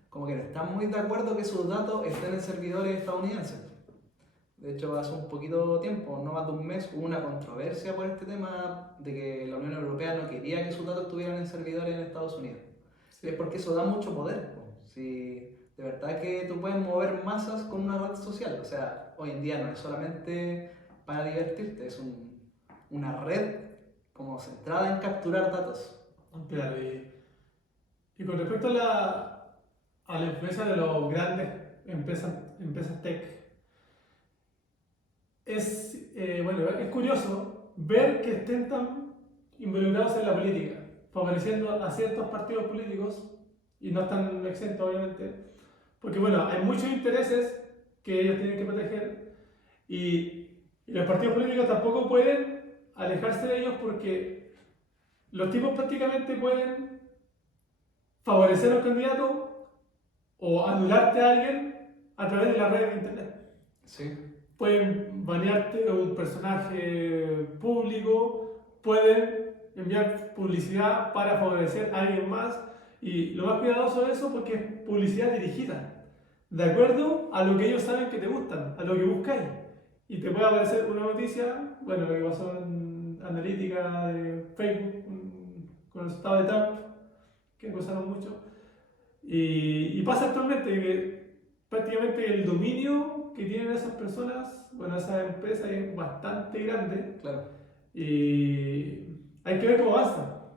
como que no están muy de acuerdo que sus datos estén en servidores estadounidenses. De hecho, hace un poquito tiempo, no más de un mes, hubo una controversia por este tema de que la Unión Europea no quería que sus datos estuvieran en servidores en Estados Unidos. Sí. Es porque eso da mucho poder. Si de verdad que tú puedes mover masas con una red social, o sea, hoy en día no es solamente para divertirte, es una red como centrada en capturar datos. Claro, y con respecto a la influencia de los grandes empresas tech, bueno, es curioso ver que estén tan involucrados en la política, favoreciendo a ciertos partidos políticos, y no están exentos obviamente, porque bueno, hay muchos intereses que ellos tienen que proteger, y los partidos políticos tampoco pueden alejarse de ellos porque los tipos prácticamente pueden favorecer a un candidato o anularte a alguien a través de la red de internet. Sí. Pueden banearte un personaje público, pueden enviar publicidad para favorecer a alguien más, y lo más cuidadoso de eso porque es publicidad dirigida, de acuerdo a lo que ellos saben que te gustan, a lo que buscáis. Y te puede aparecer una noticia, bueno, lo que pasó en analítica de Facebook con el resultado de Trump, que acusaron mucho. Y pasa actualmente que prácticamente el dominio que tienen esas personas, bueno, esas empresas es bastante grande. Claro. Y hay que ver cómo avanza.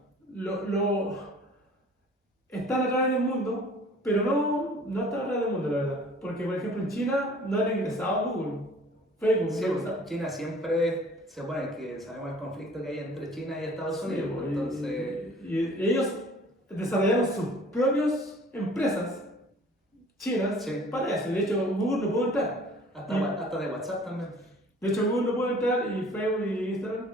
Están a través del mundo, pero no están a través del mundo, la verdad. Porque, por ejemplo, en China no han ingresado a Google, Facebook. Sí, ¿no? China siempre se supone que sabemos el conflicto que hay entre China y Estados Unidos, Sí, entonces... y ellos desarrollaron sus propias empresas chinas, sí, para eso. De hecho, Google no puede entrar. hasta de WhatsApp también. De hecho, Google no puede entrar, y Facebook y Instagram.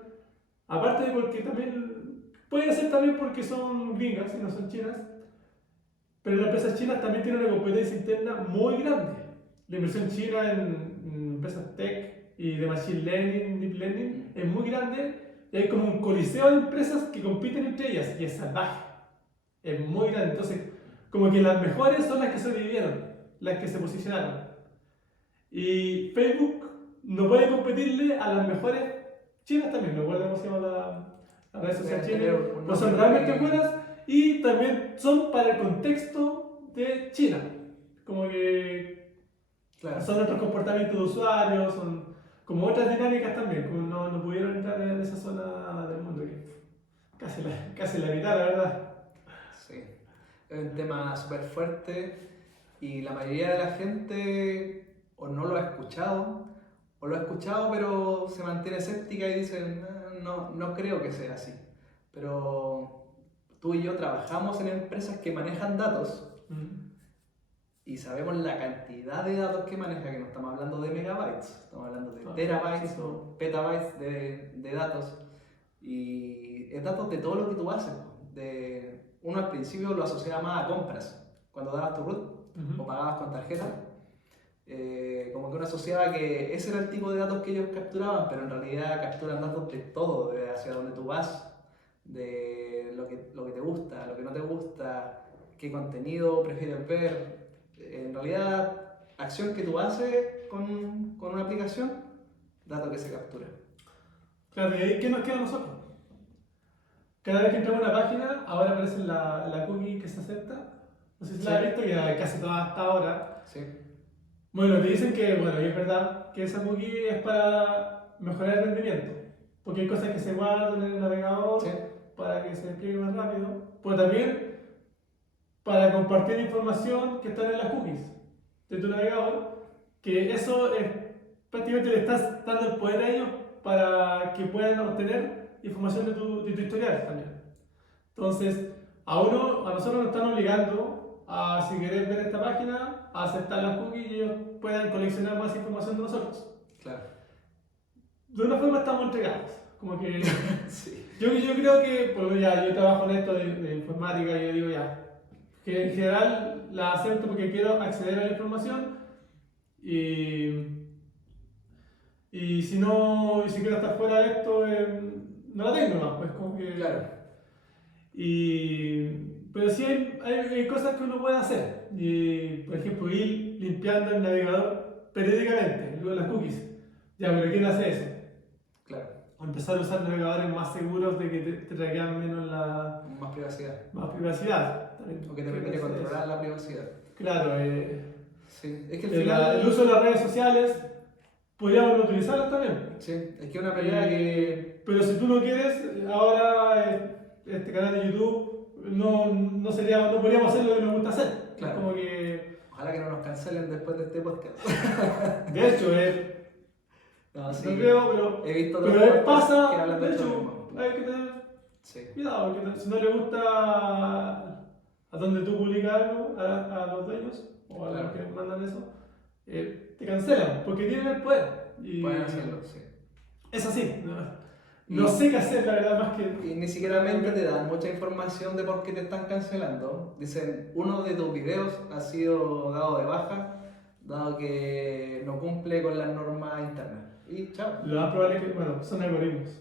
Aparte de porque también, puede ser también porque son gringas y no son chinas, pero las empresas chinas también tienen una competencia interna muy grande. La inversión china en empresas tech y de machine learning, deep learning, es muy grande, y hay como un coliseo de empresas que compiten entre ellas, y es salvaje. Es muy grande. Entonces, como que las mejores son las que sobrevivieron, las que se posicionaron. Y Facebook no puede competirle a las mejores chinas también, lo cual hemos llamado la red social china, no son realmente buenas, y también son para el contexto de China. Como que claro, son otros comportamientos de usuarios, son como otras dinámicas también, como no pudieron entrar en esa zona del mundo, que casi la mitad, la verdad. sí. Es un tema súper fuerte y la mayoría de la gente o no lo ha escuchado, o lo ha escuchado pero se mantiene escéptica y dice, no creo que sea así. Pero tú y yo trabajamos en empresas que manejan datos y sabemos la cantidad de datos que maneja, que no estamos hablando de megabytes, estamos hablando de terabytes o petabytes de datos. Y es datos de todo lo que tú haces. Uno al principio lo asociaba más a compras, cuando dabas tu root o pagabas con tarjeta. Como que uno asociaba que ese era el tipo de datos que ellos capturaban, pero en realidad capturan datos de todo, de hacia dónde tú vas, de lo que te gusta, lo que no te gusta, qué contenido prefieres ver. En realidad, acción que tú haces con una aplicación, dato que se captura. Claro, ¿y ahí qué nos queda a nosotros? Cada vez que entramos a una página, ahora aparece la cookie que se acepta. No sé si la has visto, que casi todas hasta ahora. Sí. Bueno, te dicen que, bueno, y es verdad, que esa cookie es para mejorar el rendimiento. Porque hay cosas que se guardan en el navegador para que se despliegue más rápido. Pero también para compartir información que está en las cookies de tu navegador, que eso es, prácticamente le estás dando el poder a ellos para que puedan obtener información de tu historial también. Entonces, a nosotros nos están obligando a, si querés ver esta página, a aceptar las cookies y ellos puedan coleccionar más información de nosotros. Claro. De una forma estamos entregados. Como que Sí. yo creo que, por lo menos ya, yo trabajo en esto de informática y yo digo ya, que en general la acepto porque quiero acceder a la información y si no, y si quiero estar fuera de esto, no la tengo más, pues como que... Claro. Pero sí hay cosas que uno puede hacer. Y, por ejemplo, ir limpiando el navegador periódicamente, luego las cookies. Ya, pero ¿quién hace eso? Claro. O empezar a usar navegadores más seguros de que te traigan menos Más privacidad. más privacidad. O que te permite controlar la privacidad. Claro, Sí. Es que al final. el uso de las redes sociales, podríamos utilizarlas también. Sí. Es que una pelea que. Pero si tú no quieres, ahora este canal de YouTube no podríamos hacer lo que nos gusta hacer. Claro. Es como que, Ojalá que no nos cancelen después de este podcast. de hecho, No, sí. no creo, pero He visto pero otros pasa, que hablan de esto hecho, mismo. hay que tener Sí. cuidado, porque si no le gusta a donde tú publicas algo, a los dueños o a Claro. los que mandan eso, te cancelan, porque tienen el poder. Y Pueden hacerlo, sí. es así. No sé qué hacer, la verdad, más que... Y ni siquiera te dan mucha información de por qué te están cancelando. Dicen, uno de tus videos ha sido dado de baja, dado que no cumple con las normas internas. Y chao. Lo más probable es que, bueno, son algoritmos.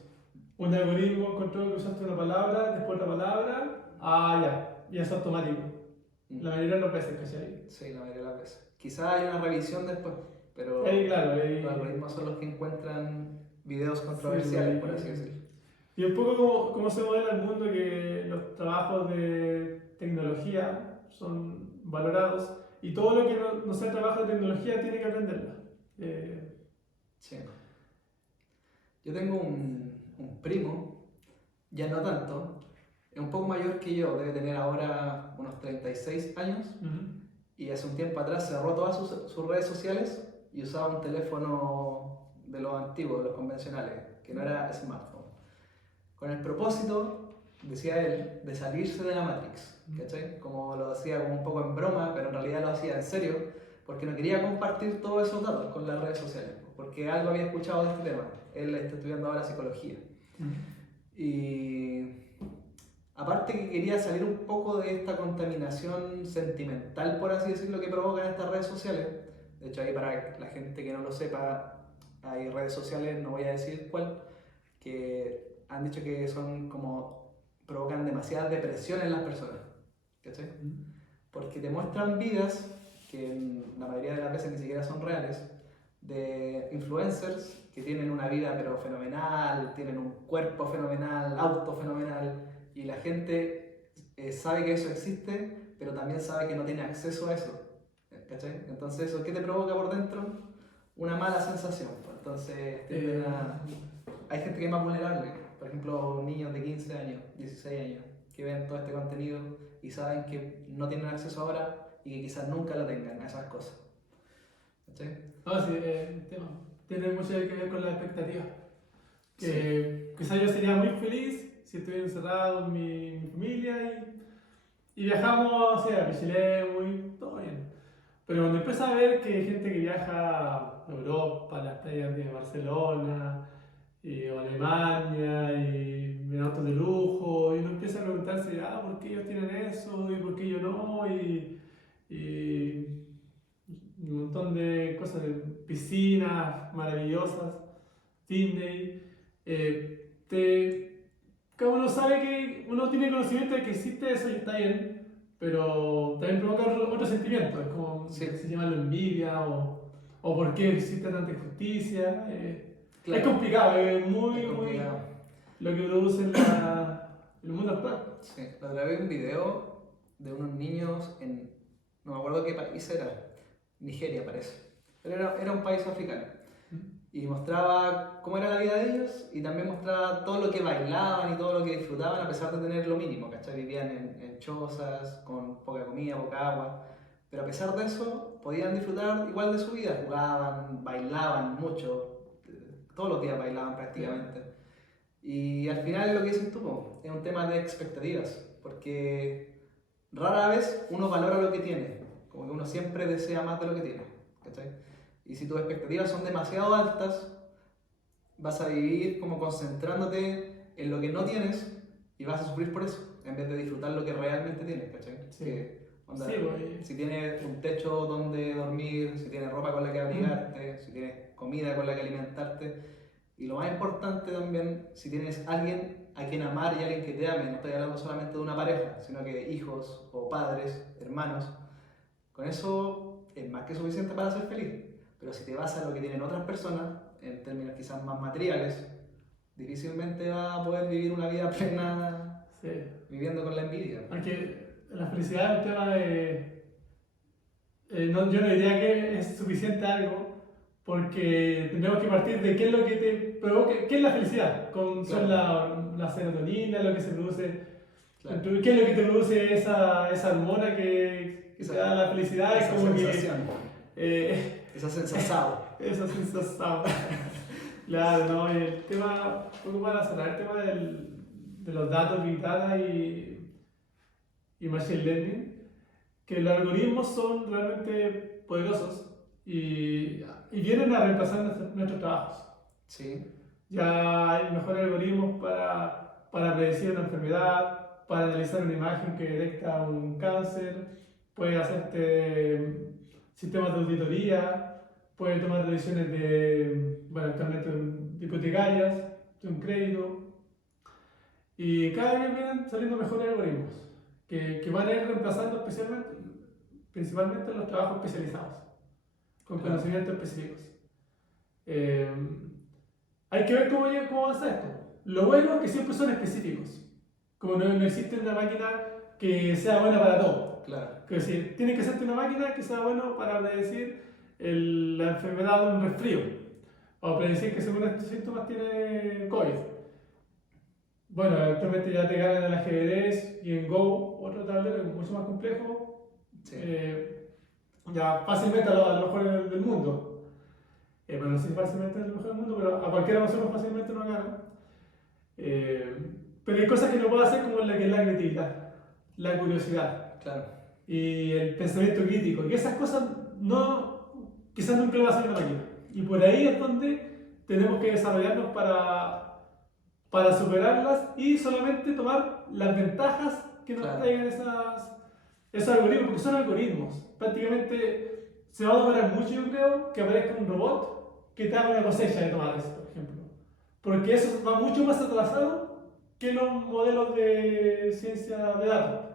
Un algoritmo encontró que usaste una palabra, después otra palabra, ya es automático. La mayoría de las veces, ¿cachai? Sí, la mayoría de las veces. Quizás hay una revisión después, pero Claro, los algoritmos son los que encuentran videos controversiales, sí, por así decirlo. Y un poco cómo se modela el mundo, que los trabajos de tecnología son valorados y todo lo que no sea trabajo de tecnología tiene que aprenderlo. Sí. Yo tengo un primo, ya no tanto, es un poco mayor que yo, debe tener ahora unos 36 años, y hace un tiempo atrás cerró todas sus redes sociales y usaba un teléfono de los antiguos, de los convencionales, que no era smartphone. Con el propósito, decía él, de salirse de la Matrix, ¿cachai? Como lo hacía como un poco en broma, pero en realidad lo hacía en serio, porque no quería compartir todos esos datos con las redes sociales, porque algo había escuchado de este tema. Él está estudiando ahora psicología. Y aparte que quería salir un poco de esta contaminación sentimental, por así decirlo, que provocan estas redes sociales. De hecho, ahí para la gente que no lo sepa, hay redes sociales, no voy a decir cuál, que han dicho que son como provocan demasiada depresión en las personas, ¿cachai? Porque te muestran vidas que la mayoría de las veces ni siquiera son reales, de influencers que tienen una vida pero fenomenal, tienen un cuerpo fenomenal, auto fenomenal, y la gente sabe que eso existe, pero también sabe que no tiene acceso a eso, ¿cachai? Entonces, ¿eso qué te provoca por dentro? Una mala sensación. Entonces, hay gente que es más vulnerable, por ejemplo, niños de 15 años, 16 años, que ven todo este contenido y saben que no tienen acceso ahora y que quizás nunca lo tengan a esas cosas. ¿Cachai? Sí, el tema tiene mucho que ver con la expectativa. Quizás yo sería muy feliz si estuviera encerrado en mi familia y viajamos, o sea, a Chile, todo bien. Pero cuando empieza a ver que hay gente que viaja a Europa, a las playas de Barcelona, o Alemania, y en autos de lujo, y uno empieza a preguntarse, ¿por qué ellos tienen eso? ¿Y por qué yo no? Y un montón de cosas, de piscinas maravillosas, Disney. Cada uno sabe que uno tiene conocimiento de que existe eso y está bien, pero también provoca otro sentimiento, es como se llama la envidia o por qué existe tanta injusticia. Claro. Es complicado, es muy lo que produce el mundo actual. Sí, la otra vez vi un video de unos niños no me acuerdo qué país era, Nigeria parece, pero era un país africano. y mostraba cómo era la vida de ellos y también mostraba todo lo que bailaban y todo lo que disfrutaban a pesar de tener lo mínimo, ¿cachai? Vivían en chozas, con poca comida, poca agua, pero a pesar de eso podían disfrutar igual de su vida, jugaban, bailaban mucho, todos los días bailaban prácticamente. Y al final es lo que dices tú, po, es un tema de expectativas, porque rara vez uno valora lo que tiene, como que uno siempre desea más de lo que tiene, ¿cachai? Y si tus expectativas son demasiado altas, vas a vivir como concentrándote en lo que no tienes y vas a sufrir por eso, en vez de disfrutar lo que realmente tienes, ¿cachai? Sí. Que, onda, Sí, pues. si tienes un techo donde dormir, si tienes ropa con la que abrigarte, si tienes comida con la que alimentarte, y lo más importante también, si tienes alguien a quien amar y alguien que te ame, no estoy hablando solamente de una pareja, sino que de hijos o padres, hermanos, con eso es más que suficiente para ser feliz. Pero si te vas a lo que tienen otras personas, en términos quizás más materiales, difícilmente vas a poder vivir una vida plena Sí. viviendo con la envidia. Aunque la felicidad es un tema de... yo no diría que es suficiente algo, porque tenemos que partir de qué es lo que te provoca, qué es la felicidad, son la serotonina, lo que se produce, Claro. qué es lo que te produce esa hormona que te da la felicidad, es Esa como sensación, que... esa sensación. esa sensación. Claro, no, el tema, un poco para cerrar, el tema de los datos, Big Data y Machine Learning, que los algoritmos son realmente poderosos y vienen a reemplazar nuestros trabajos. Sí. Ya hay mejores algoritmos para predecir una enfermedad, para analizar una imagen que detecta un cáncer, puede hacerte sistemas de auditoría, puede tomar decisiones bueno, actualmente hipotecarias, de un crédito. Y cada vez vienen saliendo mejores algoritmos que van a ir reemplazando principalmente los trabajos especializados, con conocimientos específicos. Hay que ver cómo avanza esto. Lo bueno es que siempre son específicos. Como no existe una máquina que sea buena para todo. Claro. Es decir, tiene que ser una máquina que sea buena para predecir la enfermedad de un resfrío. O predecir que según estos síntomas tiene COVID. Bueno, actualmente ya te ganan en el ajedrez y en Go, otro tablero mucho más complejo. Sí. Ya fácilmente a los mejores del mundo. Bueno, no sé si fácilmente es el mejor del mundo, pero a cualquiera de nosotros fácilmente nos gana. Pero hay cosas que no puedo hacer como la que es la creatividad, la curiosidad Claro. y el pensamiento crítico. Y esas cosas quizás nunca lo va a hacer una máquina. Y por ahí es donde tenemos que desarrollarnos para superarlas y solamente tomar las ventajas que nos traigan esos algoritmos, porque son algoritmos. Prácticamente se va a demorar mucho, yo creo, que aparezca un robot que te haga una cosecha de tomates, por ejemplo. Porque eso va mucho más atrasado que los modelos de ciencia de datos.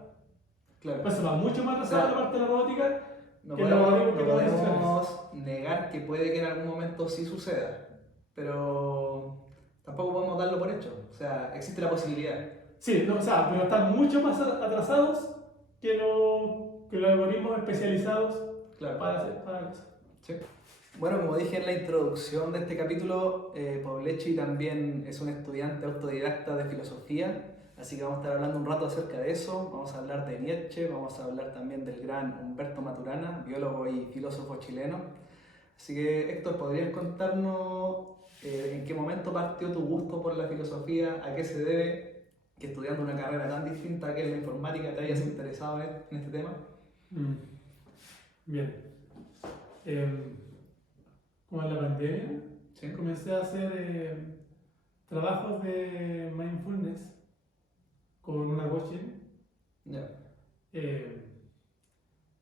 Claro. Pues va mucho más atrasado la parte de la robótica No que podemos negar que puede que en algún momento sí suceda, pero tampoco podemos darlo por hecho. O sea, existe la posibilidad. Sí, no, o sea, pero están mucho más atrasados que los algoritmos especializados para eso. Sí. Bueno, como dije en la introducción de este capítulo, Pavlechi también es un estudiante autodidacta de filosofía, así que vamos a estar hablando un rato acerca de eso. Vamos a hablar de Nietzsche, vamos a hablar también del gran Humberto Maturana, biólogo y filósofo chileno. Así que, Héctor, ¿podrías contarnos en qué momento partió tu gusto por la filosofía? ¿A qué se debe que estudiando una carrera tan distinta que es la informática te hayas interesado en este tema? Bien. Como en la pandemia, ¿Sí? comencé a hacer trabajos de mindfulness con una coaching. Yeah.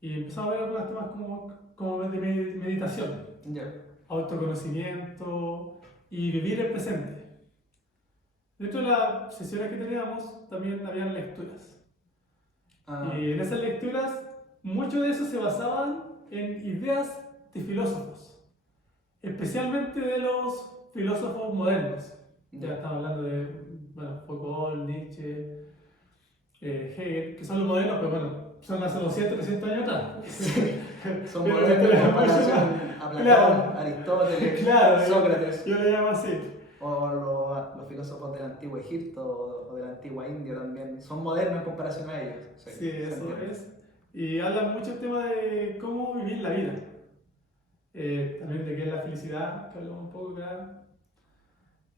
Y empezaba a ver algunos temas como de meditación, autoconocimiento y vivir el presente. Dentro de las sesiones que teníamos también habían lecturas. Y en esas lecturas, mucho de eso se basaban en ideas de filósofos, especialmente de los filósofos modernos. Ya estamos hablando de Foucault, Nietzsche, Hegel, que son los modernos, pero bueno, son hace 200, 300 años atrás. Son modernos en comparación. a Platón, Claro. Aristóteles, Claro, Sócrates, yo le llamo así. o los filósofos del antiguo Egipto o de la antigua India también, son modernos en comparación a ellos. Sí, se eso entiende. es. Y hablan mucho el tema de cómo vivir la vida. También de qué es la felicidad, que hablamos un poco acá.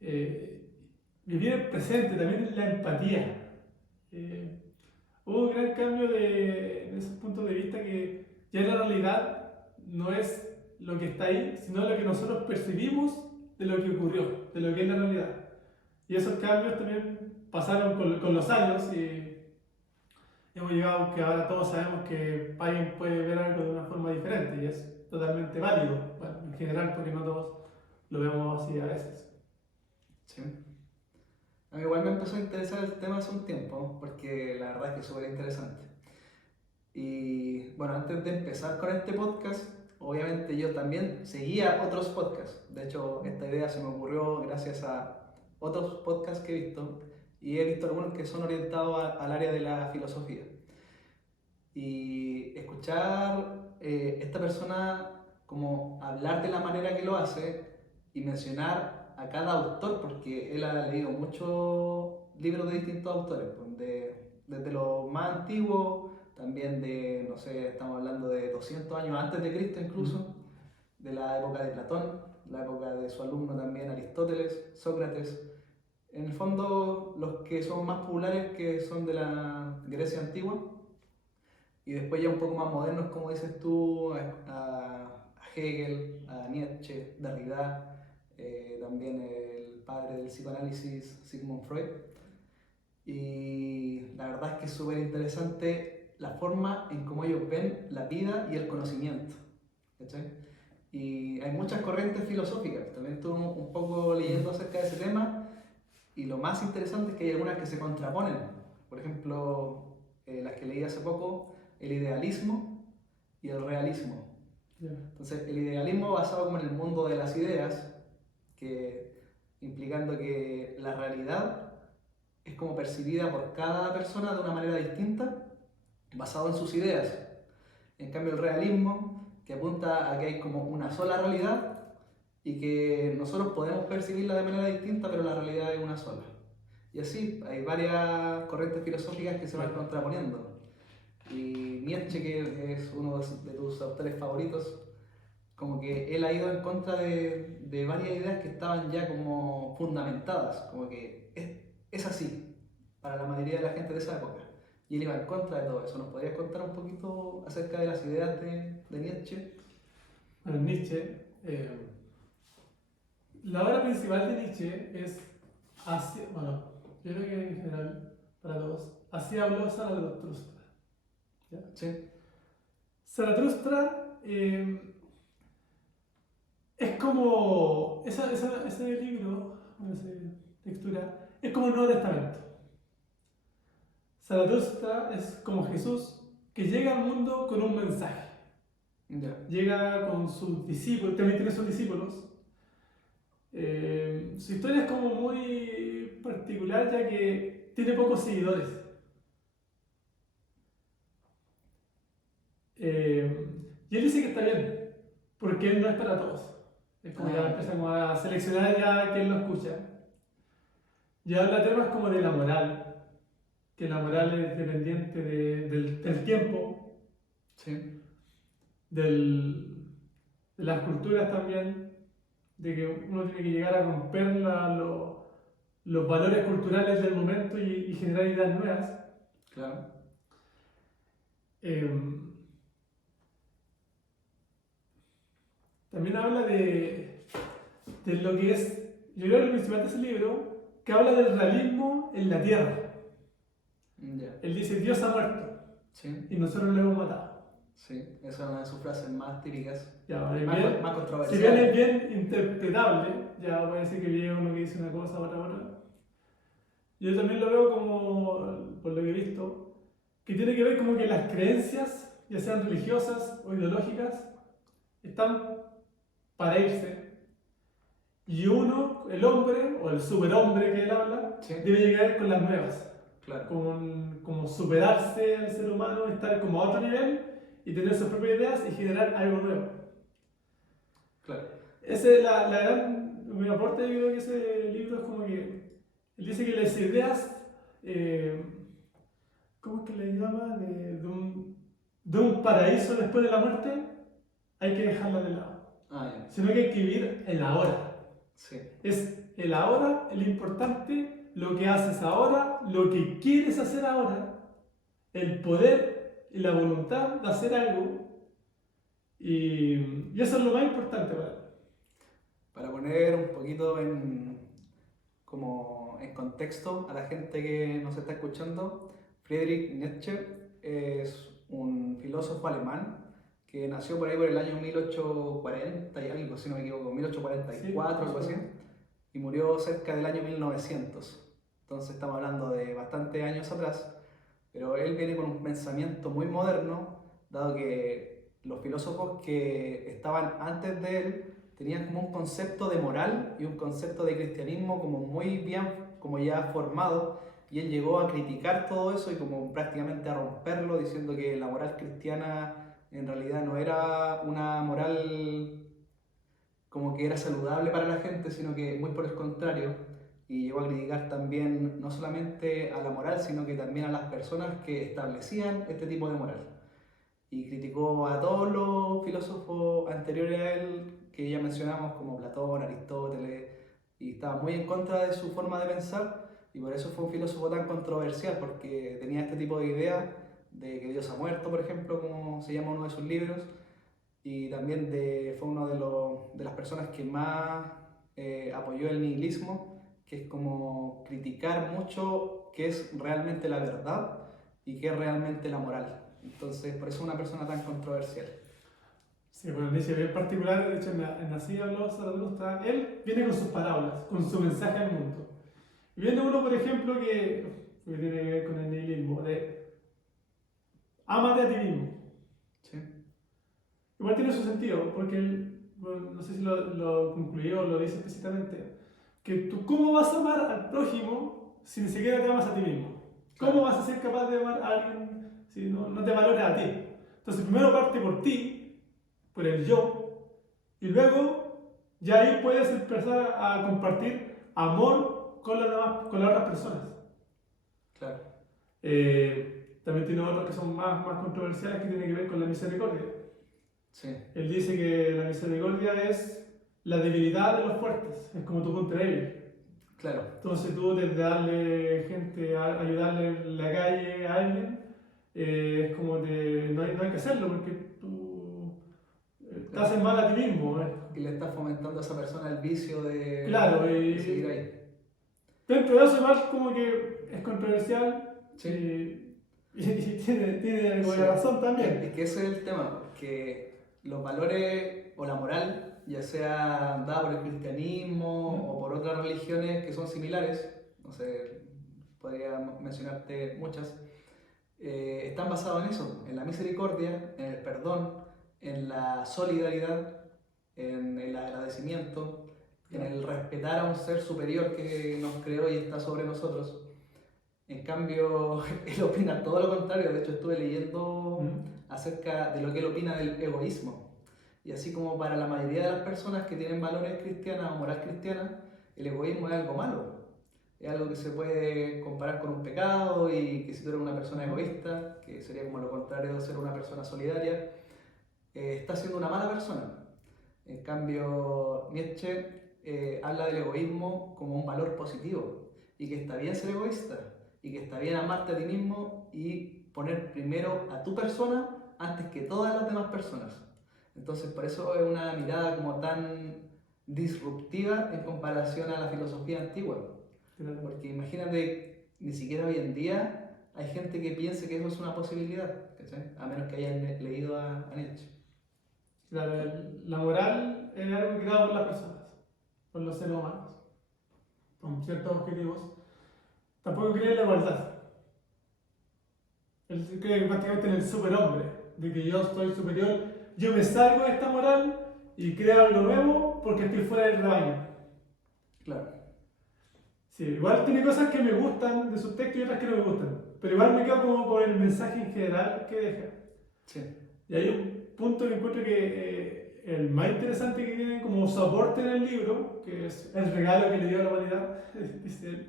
Vivir el presente, también la empatía. Hubo un gran cambio en esos puntos de vista que ya la realidad no es lo que está ahí, sino lo que nosotros percibimos de lo que ocurrió, de lo que es la realidad. Y esos cambios también pasaron con los años y hemos llegado que ahora todos sabemos que alguien puede ver algo de una forma diferente y es totalmente válido, bueno, en general porque no todos lo vemos así a veces. Sí. A mí igual me empezó a interesar el tema hace un tiempo, porque la verdad es que es súper interesante. Y bueno, antes de empezar con este podcast, obviamente yo también seguía otros podcasts. De hecho, esta idea se me ocurrió gracias a otros podcasts que he visto, y he visto algunos que son orientados al área de la filosofía. Y escuchar esta persona como hablar de la manera que lo hace y mencionar a cada autor, porque él ha leído muchos libros de distintos autores, pues, desde los más antiguos, también de, no sé, estamos hablando de 200 años antes de Cristo incluso, de la época de Platón, la época de su alumno también Aristóteles, Sócrates. En el fondo, los que son más populares, que son de la Grecia antigua, y después ya un poco más modernos, como dices tú, a Hegel, a Nietzsche, Derrida, también el padre del psicoanálisis, Sigmund Freud. Y la verdad es que es súper interesante la forma en cómo ellos ven la vida y el conocimiento. ¿Cachai? Y hay muchas corrientes filosóficas, también estuve un poco leyendo acerca de ese tema, y lo más interesante es que hay algunas que se contraponen. Por ejemplo, las que leí hace poco, el idealismo y el realismo. Yeah. Entonces, el idealismo basado como en el mundo de las ideas, que implicando que la realidad es como percibida por cada persona de una manera distinta, basado en sus ideas. En cambio, el realismo, que apunta a que hay como una sola realidad y que nosotros podemos percibirla de manera distinta, pero la realidad es una sola. Y así, hay varias corrientes filosóficas que se van contraponiendo. Y Nietzsche, que es uno de tus autores favoritos, como que él ha ido en contra de varias ideas que estaban ya como fundamentadas, como que es así para la mayoría de la gente de esa época. Y él iba en contra de todo eso. ¿Nos podrías contar un poquito acerca de las ideas de Nietzsche? Bueno, Nietzsche, la obra principal de Nietzsche es bueno, yo creo que en general, para todos, así habló Zaratustra. ¿Ya? Sí. Zaratustra es como, ese libro, esa lectura, es como el Nuevo Testamento. Zaratustra es como Jesús que llega al mundo con un mensaje. Ya. Llega con sus discípulos, también tiene sus discípulos. Su historia es como muy particular ya que tiene pocos seguidores. Y él dice que está bien, porque él no es para todos. Es como ya empezamos a seleccionar ya quién lo escucha. Y habla temas como de la moral, que la moral es dependiente del tiempo, Sí. de las culturas también, de que uno tiene que llegar a romper los valores culturales del momento y generar ideas nuevas. Claro. También habla de lo que es, yo creo que lo principal de ese libro, que habla del realismo en la tierra. Ya. Él dice, Dios ha muerto Sí. y nosotros lo hemos matado. Sí. Esa es una de sus frases más típicas. Ya, Más bien, más si controversiales. bien es bien interpretable, ya puede ser que llegue uno que dice una cosa, otra. Yo también lo veo como, por lo que he visto, que tiene que ver como que las creencias, ya sean religiosas o ideológicas, están para irse. Y uno, el hombre, o el superhombre que él habla, Sí. debe llegar con las nuevas. Claro. Como superarse al ser humano, estar como a otro nivel y tener sus propias ideas y generar algo nuevo. Claro. Ese es la gran, mi aporte, yo creo que ese libro es como que, él dice que las ideas, eh, ¿cómo es que le llama? De un paraíso después de la muerte, hay que dejarla de lado. Ah, ya. Sino que hay que vivir el ahora. Sí. Es el ahora, el importante, lo que haces ahora, lo que quieres hacer ahora, el poder y la voluntad de hacer algo. Y eso es lo más importante para él. Para poner un poquito como en contexto a la gente que nos está escuchando, Friedrich Nietzsche es un filósofo alemán que nació por ahí por el año 1840 y algo, si no me equivoco, 1844, algo así, y murió cerca del año 1900. Entonces estamos hablando de bastantes años atrás, pero él viene con un pensamiento muy moderno, dado que los filósofos que estaban antes de él tenían como un concepto de moral y un concepto de cristianismo como muy bien, como ya formado, y él llegó a criticar todo eso y como prácticamente a romperlo, diciendo que la moral cristiana en realidad no era una moral como que era saludable para la gente, sino que muy por el contrario, y llegó a criticar también no solamente a la moral, sino que también a las personas que establecían este tipo de moral. Y criticó a todos los filósofos anteriores a él, que ya mencionamos, como Platón, Aristóteles, y estaba muy en contra de su forma de pensar, y por eso fue un filósofo tan controversial, porque tenía este tipo de ideas de que Dios ha muerto, por ejemplo, como se llama uno de sus libros, y también fue uno de las personas que más apoyó el nihilismo, que es como criticar mucho qué es realmente la verdad y qué es realmente la moral. Entonces, por eso es una persona tan controversial. Sí, bueno, Nietzsche en particular, de hecho en Así habló Zaratustra, él viene con sus parábolas, con su mensaje al mundo. Y viene uno, por ejemplo, que tiene que ver con el nihilismo, de ámate a ti mismo. ¿Sí? Igual tiene su sentido, porque él, bueno, no sé si lo concluyó o lo dice explícitamente, que tú cómo vas a amar al prójimo si ni siquiera te amas a ti mismo. ¿Cómo Claro. vas a ser capaz de amar a alguien si no te valoras a ti? Entonces primero parte por ti, por el yo, y luego ya ahí puedes empezar a compartir amor con las otras personas. Claro. También tiene otros que son más controversiales que tienen que ver con la misericordia. Sí. Él dice que la misericordia es la debilidad de los fuertes, es como tu punto débil. Claro. Entonces tú desde darle gente, ayudarle en la calle a alguien, es como no hay que hacerlo porque tú te haces mal a ti mismo. Y le estás fomentando a esa persona el vicio Claro, de seguir ahí. dentro de eso igual como que es controversial Sí. y tiene algo Sí. de razón también. Es que ese es el tema, que los valores o la moral, ya sea dada por el cristianismo o por otras religiones que son similares, no sé, podría mencionarte muchas, están basados en eso, en la misericordia, en el perdón, en la solidaridad, en el agradecimiento, en el respetar a un ser superior que nos creó y está sobre nosotros. En cambio, él opina todo lo contrario. De hecho, estuve leyendo acerca de lo que él opina del egoísmo. Y así como para la mayoría de las personas que tienen valores cristianas o moral cristiana, el egoísmo es algo malo. Es algo que se puede comparar con un pecado y que si tú eres una persona egoísta, que sería como lo contrario de ser una persona solidaria, estás siendo una mala persona. En cambio, Nietzsche habla del egoísmo como un valor positivo y que está bien ser egoísta y que está bien amarte a ti mismo y poner primero a tu persona antes que todas las demás personas. Entonces, por eso es una mirada como tan disruptiva en comparación a la filosofía antigua. Porque imagínate, ni siquiera hoy en día hay gente que piense que eso es una posibilidad, ¿cachai? A menos que hayan leído a Nietzsche. La moral es algo creado por las personas, por los seres humanos, con ciertos objetivos. Tampoco cree en la igualdad. Él cree prácticamente en el superhombre, de que yo estoy superior, yo me salgo de esta moral y creo algo nuevo porque estoy fuera del rebaño. Claro. Sí, igual tiene cosas que me gustan de sus textos y otras que no me gustan, pero igual me quedo como con el mensaje en general que deja. Sí. Y hay un punto que encuentro que el más interesante que tiene como soporte en el libro, que es el regalo que le dio a la humanidad, dice él,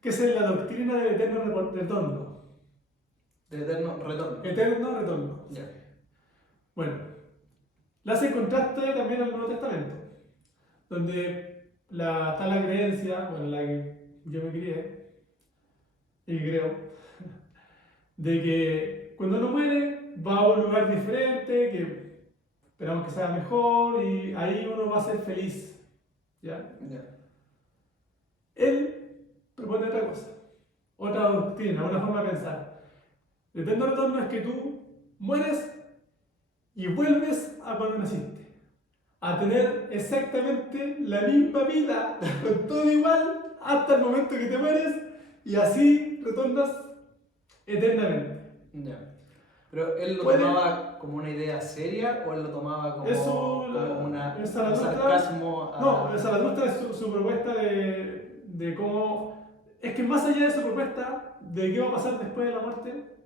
que es la doctrina del eterno retorno. De eterno retorno. Eterno retorno. Ya. Bueno, la hace contraste también al Nuevo Testamento, donde está la creencia, bueno, la que yo me crié, y creo, de que cuando uno muere va a un lugar diferente, que esperamos que sea mejor y ahí uno va a ser feliz. ¿Ya? Ya. Él propone otra cosa, otra doctrina, una forma de pensar. El eterno retorno es que tú mueres y vuelves a cuando naciste, a tener exactamente la misma vida, con todo igual, hasta el momento que te mueres y así retornas eternamente. Ya. Pero él lo Puede- tomaba como una idea seria o él lo tomaba como, Eso, como un el Zaratustra, sarcasmo no, el Zaratustra es su propuesta de cómo, es que más allá de su propuesta de qué va a pasar después de la muerte,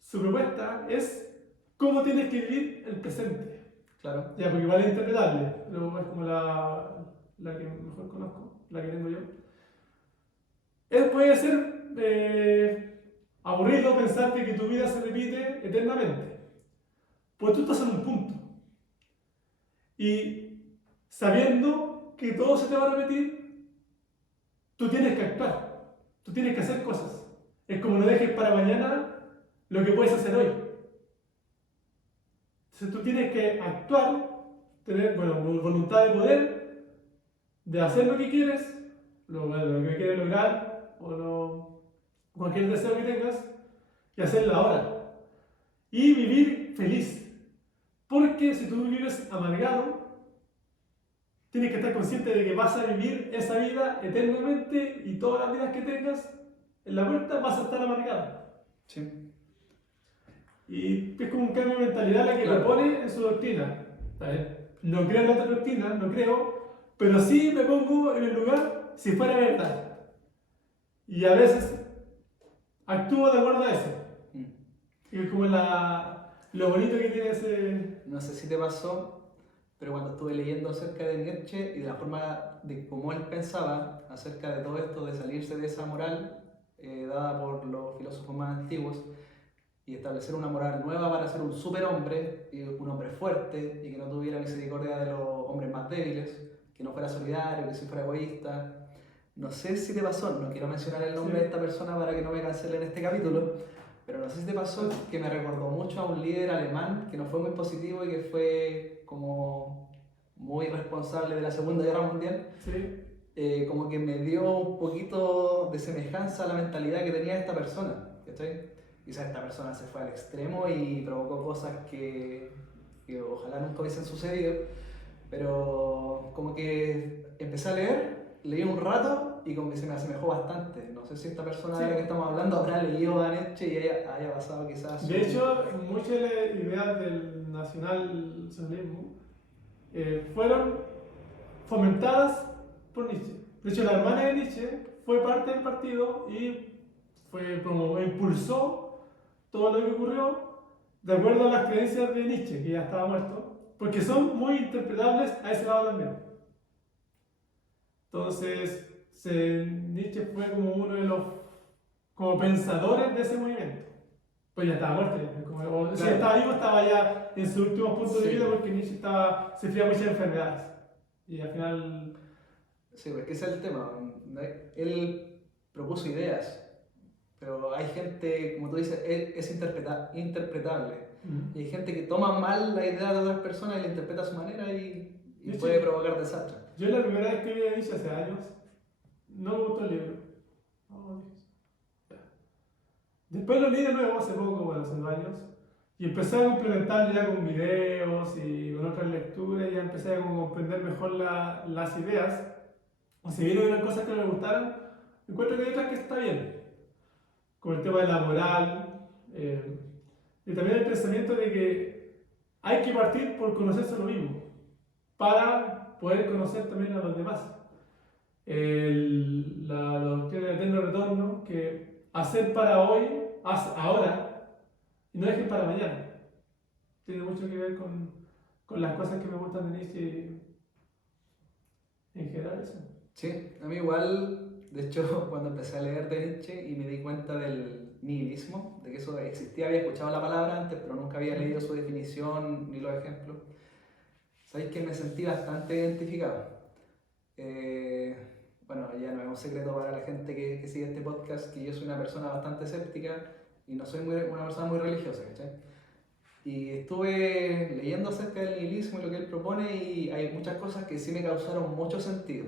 su propuesta es cómo tienes que vivir el presente. Claro. Ya, porque igual es interpretable, pero es como la que mejor conozco, la que tengo yo. Él puede ser aburrido pensar de que tu vida se repite eternamente. Pues tú estás en un punto. Y sabiendo que todo se te va a repetir, tú tienes que actuar. Tú tienes que hacer cosas. Es como no dejes para mañana lo que puedes hacer hoy. Entonces tú tienes que actuar, tener voluntad de poder, de hacer lo que quieres, lo que quieres lograr, cualquier deseo que tengas, y hacerlo ahora. Y vivir feliz. Porque si tú vives amargado, tienes que estar consciente de que vas a vivir esa vida eternamente y todas las vidas que tengas en la vuelta vas a estar amargado. Sí. Y es como un cambio de mentalidad la que Claro. propone en su doctrina. No creo en la otra doctrina, no creo, pero sí me pongo en el lugar si fuera verdad. Y a veces actúo de acuerdo a eso. Mm. Y es como lo bonito que tiene ese... No sé si te pasó, pero cuando estuve leyendo acerca de Nietzsche y de la forma de cómo él pensaba acerca de todo esto, de salirse de esa moral dada por los filósofos más antiguos y establecer una moral nueva para ser un superhombre y un hombre fuerte y que no tuviera misericordia de los hombres más débiles, que no fuera solidario, que si fuera egoísta. No sé si te pasó, no quiero mencionar el nombre de esta persona para que no me cancelen este capítulo, pero no sé si te pasó que me recordó mucho a un líder alemán que no fue muy positivo y que fue como muy responsable de la Segunda Guerra Mundial. Sí. Como que me dio un poquito de semejanza a la mentalidad que tenía esta persona, ¿cachai? Quizás esta persona se fue al extremo y provocó cosas que ojalá nunca hubiesen sucedido, pero como que empecé a leer, leí un rato y como que se me asemejó bastante. No sé si esta persona de la que estamos hablando habrá leído a Nietzsche y haya pasado quizás... De hecho, muchas de las ideas del nacionalsocialismo fueron fomentadas por Nietzsche. De hecho, la hermana de Nietzsche fue parte del partido y impulsó todo lo que ocurrió de acuerdo a las creencias de Nietzsche, que ya estaba muerto, porque son muy interpretables a ese lado también. Entonces, Nietzsche fue como uno de los pensadores de ese movimiento. Pues ya estaba muerto, si Claro. estaba vivo, estaba ya en sus últimos puntos de Sí. vida porque Nietzsche sufría muchas enfermedades. Y al final. Sí, porque ese es el tema. Él propuso ideas, pero hay gente, como tú dices, es interpretable. Y hay gente que toma mal la idea de otras personas y la interpreta a su manera y Nietzsche- puede provocar desastre. Yo la primera vez que vi a Nietzsche hace años, no me gustó el libro. Oh, Dios. Después lo leí de nuevo hace poco, bueno, hace 2 años, y empecé a complementarlo ya con videos y con otras lecturas, y ya empecé a comprender mejor las ideas. O si bien hubieron cosas que no me gustaron, encuentro que hay otras que está bien. Como el tema de la moral, y también el pensamiento de que hay que partir por conocerse a uno mismo, para poder conocer también a los demás. La doctrina del eterno retorno, que hacer para hoy, haz ahora, y no dejes para mañana. Tiene mucho que ver con con las cosas que me gustan de Nietzsche en general eso. Sí, a mí igual, de hecho, cuando empecé a leer de Nietzsche y me di cuenta del nihilismo, de que eso existía, había escuchado la palabra antes, pero nunca había leído su definición ni los ejemplos, sabéis que me sentí bastante identificado. Eh, bueno, ya no es un secreto para la gente que sigue este podcast que yo soy una persona bastante escéptica y no soy una persona muy religiosa, ¿cachai? Y estuve leyendo acerca del nihilismo y lo que él propone y hay muchas cosas que sí me causaron mucho sentido.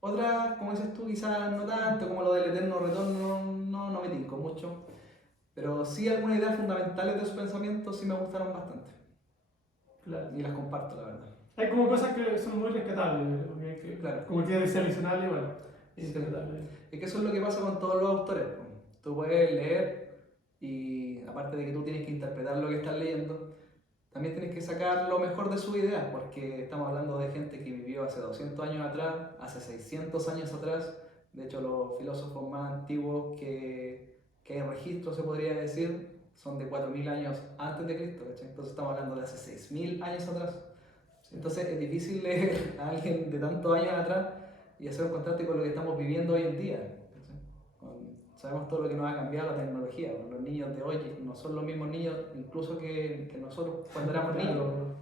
Otras, como dices tú, quizás no tanto, como lo del eterno retorno, no me tinco mucho. Pero sí algunas ideas fundamentales de su pensamiento sí me gustaron bastante. Claro. Y las comparto, la verdad. Hay como cosas que son muy rescatables, porque hay que, Claro. como que seleccionarle, bueno, es Sí. rescatable. Es que eso es lo que pasa con todos los autores. Tú puedes leer y aparte de que tú tienes que interpretar lo que estás leyendo, también tienes que sacar lo mejor de su idea, porque estamos hablando de gente que vivió hace 200 años atrás, hace 600 años atrás. De hecho, los filósofos más antiguos que hay en registro, se podría decir, son de 4000 años antes de Cristo, ¿cachai? Entonces estamos hablando de hace 6000 años atrás. Entonces es difícil leer a alguien de tantos años atrás y hacer un contraste con lo que estamos viviendo hoy en día. Sabemos todo lo que nos ha cambiado la tecnología. Los niños de hoy no son los mismos niños incluso que nosotros cuando éramos niños.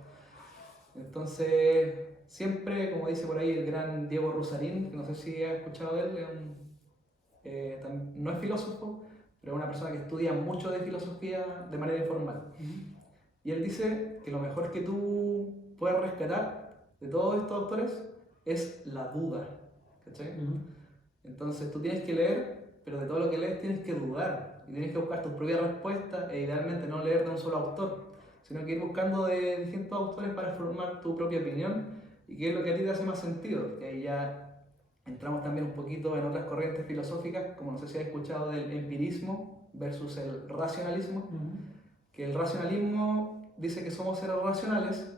Entonces, siempre, como dice por ahí el gran Diego Rusarín, que no sé si has escuchado de él, no es filósofo, pero es una persona que estudia mucho de filosofía de manera informal. Y él dice que lo mejor que tú puedes rescatar de todos estos autores es la duda. ¿Cachai? Entonces tú tienes que leer, pero de todo lo que lees tienes que dudar y tienes que buscar tus propias respuestas e idealmente no leer de un solo autor, sino que ir buscando de distintos autores para formar tu propia opinión y qué es lo que a ti te hace más sentido. Que ahí ya entramos también un poquito en otras corrientes filosóficas, como no sé si has escuchado del empirismo versus el racionalismo, que el racionalismo dice que somos seres racionales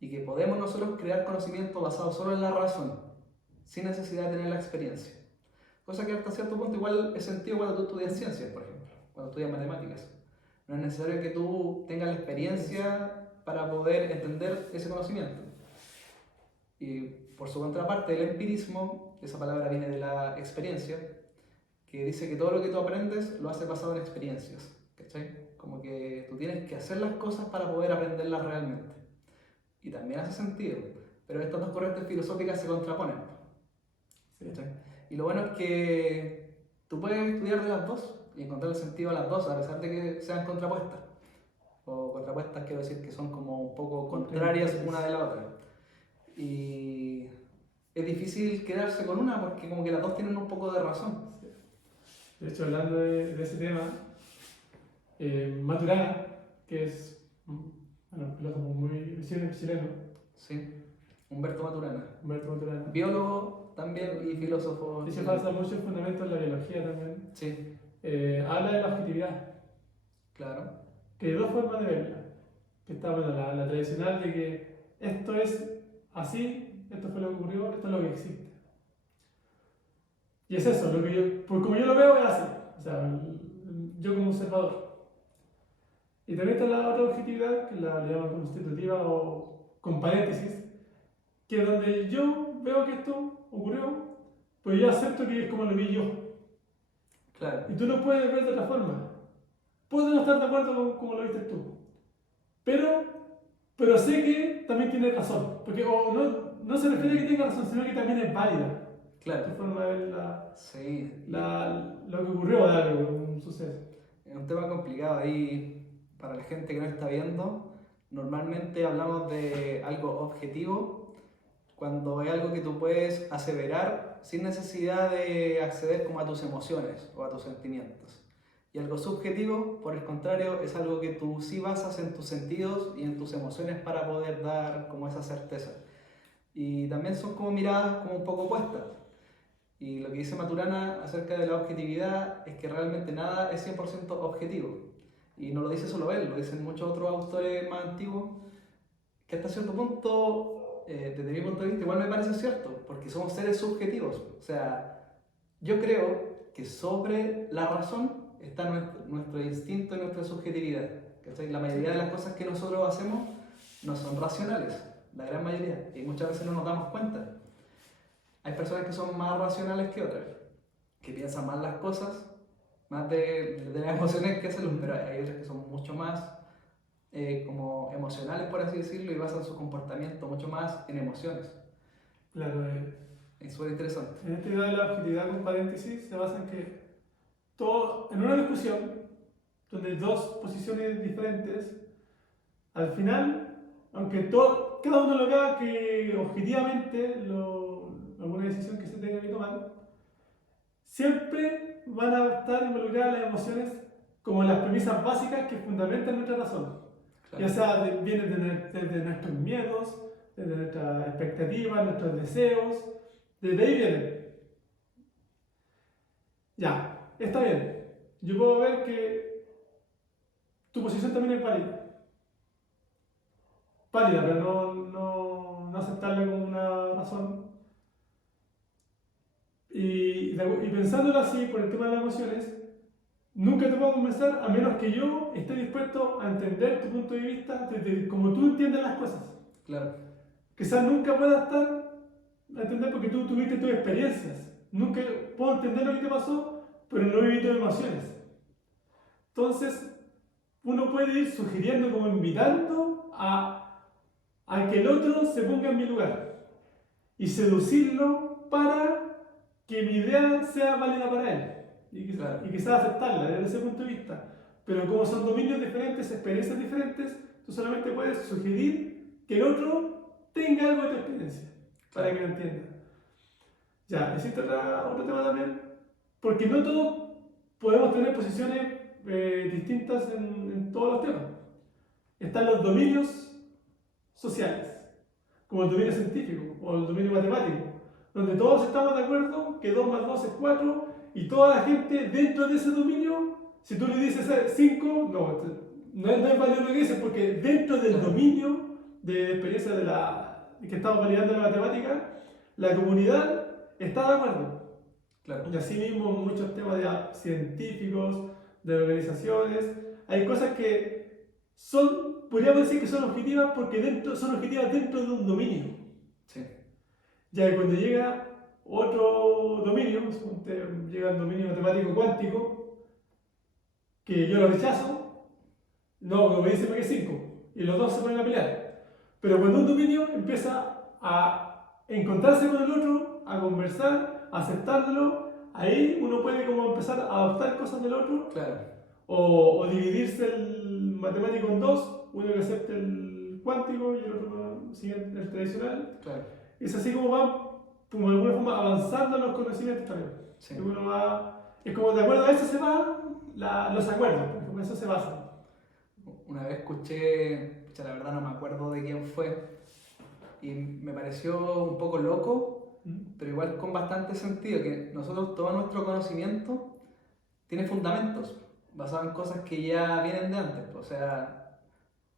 y que podemos nosotros crear conocimiento basado solo en la razón, sin necesidad de tener la experiencia. Cosa que hasta cierto punto igual es sentido cuando tú estudias ciencias, por ejemplo, cuando estudias matemáticas. No es necesario que tú tengas la experiencia para poder entender ese conocimiento. Y por su contraparte, el empirismo, esa palabra viene de la experiencia, que dice que todo lo que tú aprendes lo haces basado en experiencias. ¿Cachai? Como que tú tienes que hacer las cosas para poder aprenderlas realmente. Y también hace sentido, pero estas dos corrientes filosóficas se contraponen. ¿Cachai? Y lo bueno es que tú puedes estudiar de las dos y encontrar el sentido a las dos, a pesar de que sean contrapuestas. O contrapuestas quiero decir que son como un poco contrarias una de la otra. Y es difícil quedarse con una porque como que las dos tienen un poco de razón. De hecho, hablando de ese tema, Maturana, que es un filósofo muy chileno. Sí, Humberto Maturana. Humberto Maturana. Biólogo también y filósofo. Y se basa mucho en fundamentos de la biología también. Sí. Habla de la objetividad. Claro. Que hay dos formas de verla. Que está bueno, la tradicional de que esto es así, esto fue lo que ocurrió, esto es lo que existe. Y es eso, lo que yo, pues como yo lo veo es así. O sea, yo como observador. Y también está la otra objetividad, que la llaman constitutiva o con paréntesis, que es donde yo veo que esto ocurrió, pues yo acepto que es como lo vi yo. Claro. Y tú lo puedes ver de otra forma. Puedo no estar de acuerdo con como lo viste tú. Pero sé que también tiene razón. Porque no se refiere a que tenga razón, sino que también es válida. Claro. Tu forma de ver Sí. lo que ocurrió de algo, un suceso. Es un tema complicado ahí para la gente que no está viendo. Normalmente hablamos de algo objetivo cuando es algo que tú puedes aseverar sin necesidad de acceder como a tus emociones o a tus sentimientos. Y algo subjetivo, por el contrario, es algo que tú sí basas en tus sentidos y en tus emociones para poder dar como esa certeza. Y también son como miradas como un poco opuestas. Y lo que dice Maturana acerca de la objetividad es que realmente nada es 100% objetivo. Y no lo dice solo él, lo dicen muchos otros autores más antiguos, que hasta cierto punto, desde mi punto de vista, igual me parece cierto, porque somos seres subjetivos. O sea, yo creo que sobre la razón está nuestro instinto y nuestra subjetividad. ¿Cachai? La mayoría de las cosas que nosotros hacemos no son racionales, la gran mayoría, y muchas veces no nos damos cuenta. Hay personas que son más racionales que otras, que piensan más las cosas, más de las emociones que hacerlo, pero hay otras que son mucho más como emocionales, por así decirlo, y basan su comportamiento mucho más en emociones. Claro, Es súper interesante. en esta idea de la objetividad con paréntesis se basa en que todo, en una discusión donde hay dos posiciones diferentes, al final, aunque cada uno lo vea que objetivamente alguna decisión que se tenga que tomar, siempre van a estar involucradas las emociones como las premisas básicas que fundamentan nuestra razón. Claro. Ya sea vienen de nuestros miedos, de nuestras expectativas, nuestros deseos, desde ahí vienen. Ya, está bien. Yo puedo ver que tu posición también es válida. Válida, pero no aceptarla como una razón. Y pensándolo así, por el tema de las emociones, nunca te puedo convencer a menos que yo esté dispuesto a entender tu punto de vista desde como tú entiendes las cosas. Claro. Quizás nunca pueda estar a entender porque tú tuviste tus experiencias. Nunca puedo entender lo que te pasó, pero no he vivido emociones. Entonces, uno puede ir sugiriendo, como invitando a que el otro se ponga en mi lugar y seducirlo para que mi idea sea válida para él y quizás aceptarla desde ese punto de vista. Pero como son dominios diferentes, experiencias diferentes, tú solamente puedes sugerir que el otro tenga algo de tu experiencia para que lo entienda. Ya, existe otro tema también, porque no todos podemos tener posiciones distintas en todos los temas. Están los dominios sociales, como el dominio científico o el dominio matemático, donde todos estamos de acuerdo que 2 más 2 es 4 y toda la gente dentro de ese dominio, si tú le dices 5, no es válido lo que dices, porque dentro del dominio de experiencia que estamos validando en la matemática, la comunidad está de acuerdo. Claro. Y así mismo muchos temas científicos, de organizaciones, hay cosas que podríamos decir que son objetivas porque son objetivas dentro de un dominio. Sí. Ya que cuando llega otro dominio, llega el dominio matemático cuántico, que yo lo rechazo, no, como dice que es 5, y los dos se ponen a pelear. Pero cuando un dominio empieza a encontrarse con el otro, a conversar, a aceptarlo, ahí uno puede como empezar a adoptar cosas del otro. Claro. O dividirse el matemático en dos, uno que acepte el cuántico y el otro el tradicional. Claro. Es así como van, como de alguna forma, avanzando los conocimientos también. Sí. Uno es como de acuerdo a eso se van los acuerdos, porque con eso se basan. Una vez escuché, la verdad no me acuerdo de quién fue, y me pareció un poco loco, pero igual con bastante sentido, que nosotros todo nuestro conocimiento tiene fundamentos, basados en cosas que ya vienen de antes. O sea,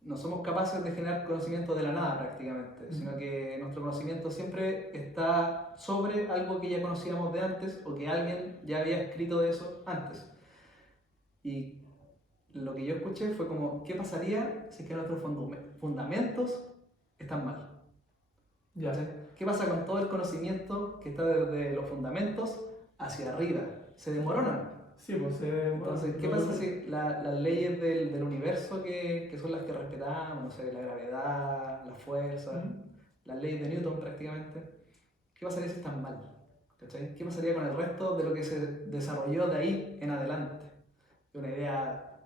no somos capaces de generar conocimiento de la nada prácticamente, sino que nuestro conocimiento siempre está sobre algo que ya conocíamos de antes o que alguien ya había escrito de eso antes. Y lo que yo escuché fue como, ¿qué pasaría si es que nuestros fundamentos están mal? Ya. ¿Qué pasa con todo el conocimiento que está desde los fundamentos hacia arriba? Se desmoronan. Sí, pues Entonces, ¿qué pasa si las leyes del universo que son las que respetamos, no sé, la gravedad, la fuerza, las leyes de Newton prácticamente, qué pasaría si están mal? ¿Cachai? ¿Qué pasaría con el resto de lo que se desarrolló de ahí en adelante? Es una idea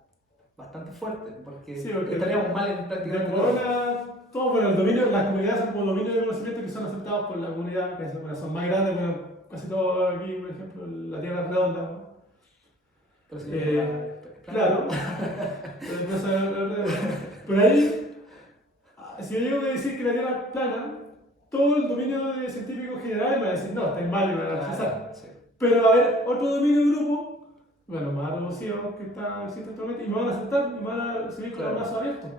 bastante fuerte, porque estaríamos mal en prácticamente todo. Bueno, las comunidades son como dominios de conocimiento que son aceptados por la comunidad, que son más grandes, bueno, casi todo aquí, por ejemplo, la Tierra es redonda, ¿no? Claro, pero ahí, si yo llego a decir que la Tierra es plana, todo el dominio de científicos generales me va a decir, no, está mal y me van a rechazar. Sí. Pero va a haber otro dominio de grupo, bueno, más reducido que existe actualmente, y me van a aceptar y me van a seguir con los brazos abiertos.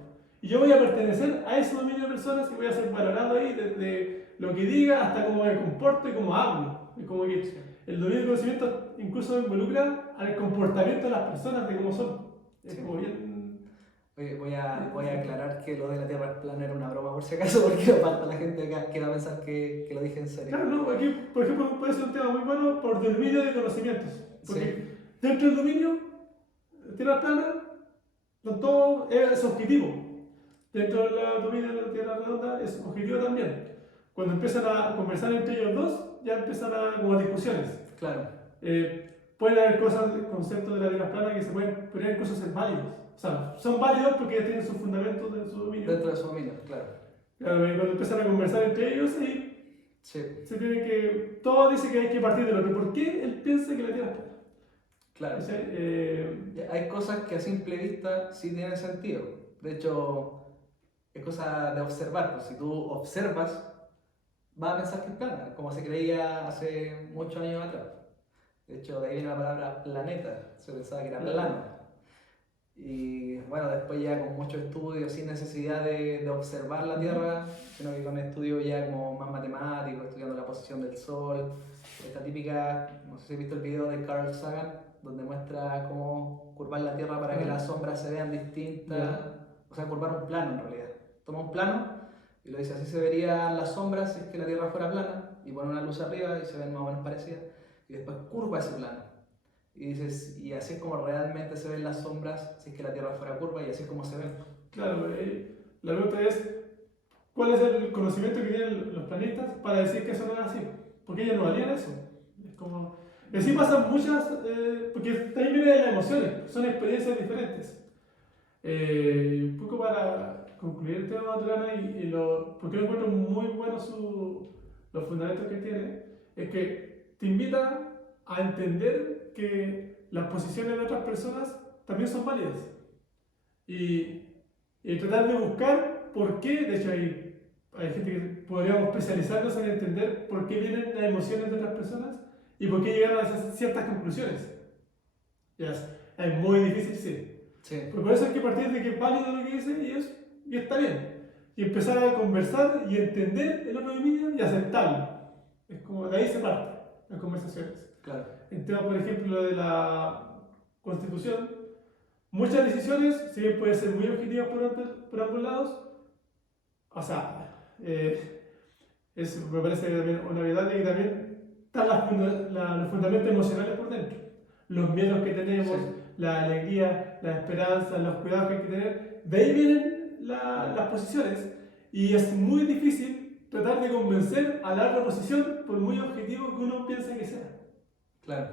Y yo voy a pertenecer a ese dominio de personas y voy a ser valorado ahí desde lo que diga hasta cómo me comporto y cómo hablo. Es como que el dominio del conocimiento incluso involucra al comportamiento de las personas, de cómo son. Es como bien... Oye, voy a aclarar que lo de la Tierra es plana era una broma por si acaso, porque no falta la gente acá que va a pensar que lo dije en serio. Claro, no, aquí, por ejemplo, puede ser un tema muy bueno por dominio de conocimientos. Sí, Porque dentro del dominio, tierra plana, no todo es objetivo. Dentro del dominio de la tierra redonda es objetivo también. Cuando empiezan a conversar entre ellos dos, ya empiezan a como discusiones. claro, Pueden haber cosas, conceptos de la tierra plana que se pueden incluso ser válidos. O sea, son válidos porque ya tienen sus fundamentos de su dominio. dentro de su dominio, claro. Claro, y cuando empiezan a conversar entre ellos, ahí Sí, se tiene que. Todo dice que hay que partir del otro. ¿Por qué él piensa que la tierra es plana? claro. ¿Cachai? Hay cosas que a simple vista sí tienen sentido. De hecho, es cosa de observar. Pues si tú observas, vas a pensar que es plana, como se creía hace muchos años atrás. De hecho, de ahí viene la palabra planeta. Se pensaba que era plano. Y bueno, después ya con muchos estudios, sin necesidad de observar la Tierra, sino que con estudios ya como más matemáticos, estudiando la posición del Sol. Esta típica, no sé si has visto el video de Carl Sagan, donde muestra cómo curvar la Tierra para que las sombras se vean distintas. O sea, curvar un plano en realidad. Toma un plano y lo dice, así se verían las sombras si es que la Tierra fuera plana, y pone una luz arriba y se ven más o menos parecidas, y después curva ese plano. Y dices, y así es como realmente se ven las sombras si es que la Tierra fuera curva, y así es como se ven. Claro, la pregunta es: ¿cuál es el conocimiento que tienen los planetas para decir que eso no es así? Porque ellos no valían eso. Es como. Y así pasan muchas. Porque también viene de las emociones, son experiencias diferentes. Un poco para concluir el tema de Maturana porque yo encuentro muy bueno los fundamentos que tiene, es que te invita a entender que las posiciones de otras personas también son válidas. Y tratar de buscar por qué, de hecho hay gente que podríamos especializarnos en entender por qué vienen las emociones de otras personas y por qué llegaron a esas ciertas conclusiones. Es muy difícil, sí. Sí, Pero por eso hay que partir de que es válido lo que dice y está bien. Y empezar a conversar y entender el otro dominio y aceptarlo. Es como de ahí se parte las conversaciones. claro. En tema, por ejemplo, de la constitución, muchas decisiones, si bien pueden ser muy objetivas por ambos lados, o sea, me parece también una verdad de que también están los fundamentos emocionales por dentro. Los miedos que tenemos, Sí. la alegría, la esperanza, los cuidados que hay que tener, de ahí vienen las posiciones. Y es muy difícil tratar de convencer a la otra posición por muy objetivo que uno piense que sea. Claro.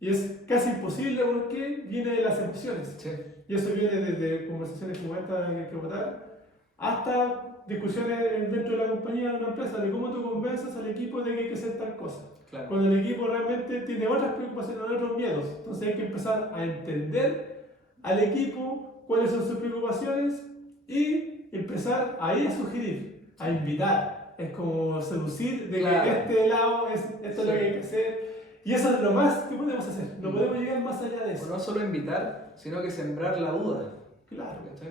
Y es casi imposible porque viene de las emociones. Sí. Y eso viene desde conversaciones como esta que hay que votar, hasta discusiones dentro de la compañía de una empresa de cómo tú convences al equipo de que hay que hacer tal cosa. Claro. Cuando el equipo realmente tiene otras preocupaciones, otros miedos. Entonces hay que empezar a entender al equipo cuáles son sus preocupaciones y empezar ahí a sugerir, a invitar. Es como seducir de Claro. que este lado es esto es lo que hay que hacer. Y eso es lo más que podemos hacer. No podemos llegar más allá de O eso. no solo invitar, sino que sembrar la duda. Claro. ¿Cachai?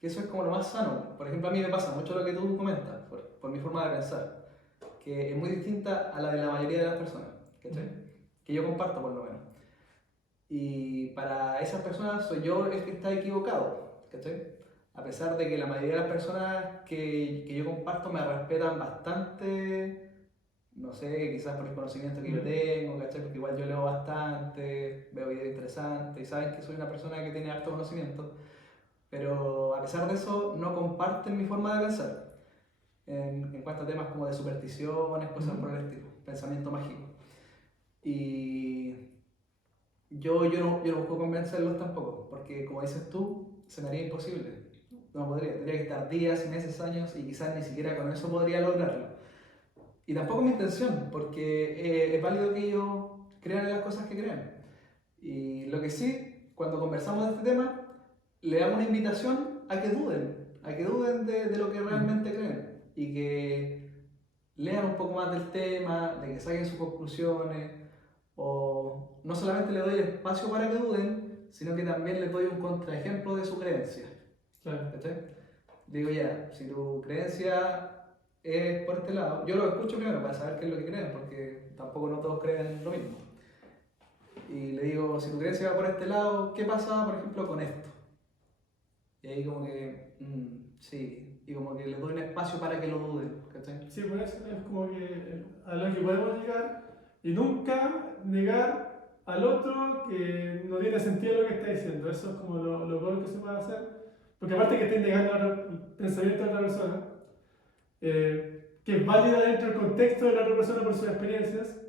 Que eso es como lo más sano. Por ejemplo, a mí me pasa mucho lo que tú comentas, por mi forma de pensar, que es muy distinta a la de la mayoría de las personas, ¿cachai? Que yo comparto por lo menos. Y para esas personas soy yo el que está equivocado, ¿cachai? A pesar de que la mayoría de las personas que yo comparto me respetan bastante, no sé, quizás por el conocimiento que yo tengo, ¿cachai? Porque igual yo leo bastante, veo videos interesantes y saben que soy una persona que tiene harto conocimiento, pero a pesar de eso no comparten mi forma de pensar en cuanto a temas como de supersticiones, cosas por el estilo, pensamiento mágico. Y yo no puedo convencerlos tampoco, porque como dices tú, se me haría imposible. No podría, tendría que estar días, meses, años y quizás ni siquiera con eso podría lograrlo. Y tampoco es mi intención, porque es válido que ellos crean en las cosas que crean. Y lo que sí, cuando conversamos de este tema, le damos una invitación a que duden de lo que realmente creen y que lean un poco más del tema, de que saquen sus conclusiones, o no solamente le doy el espacio para que duden, sino que también les doy un contraejemplo de su creencia. Claro. ¿Cachai? Digo ya, si tu creencia es por este lado, yo lo escucho primero para saber qué es lo que creen, porque tampoco no todos creen lo mismo. Y le digo, si tu creencia va por este lado, ¿qué pasa, por ejemplo, con esto? Y Y ahí como que, sí, y como que le doy un espacio para que lo duden, ¿cachai? Sí, pues es como que a lo que podemos llegar y nunca negar al otro que no tiene sentido lo que está diciendo. Eso es como lo peor que se puede hacer. Porque aparte que estés negando el pensamiento de otra persona, que es válida dentro del contexto de la otra persona por sus experiencias,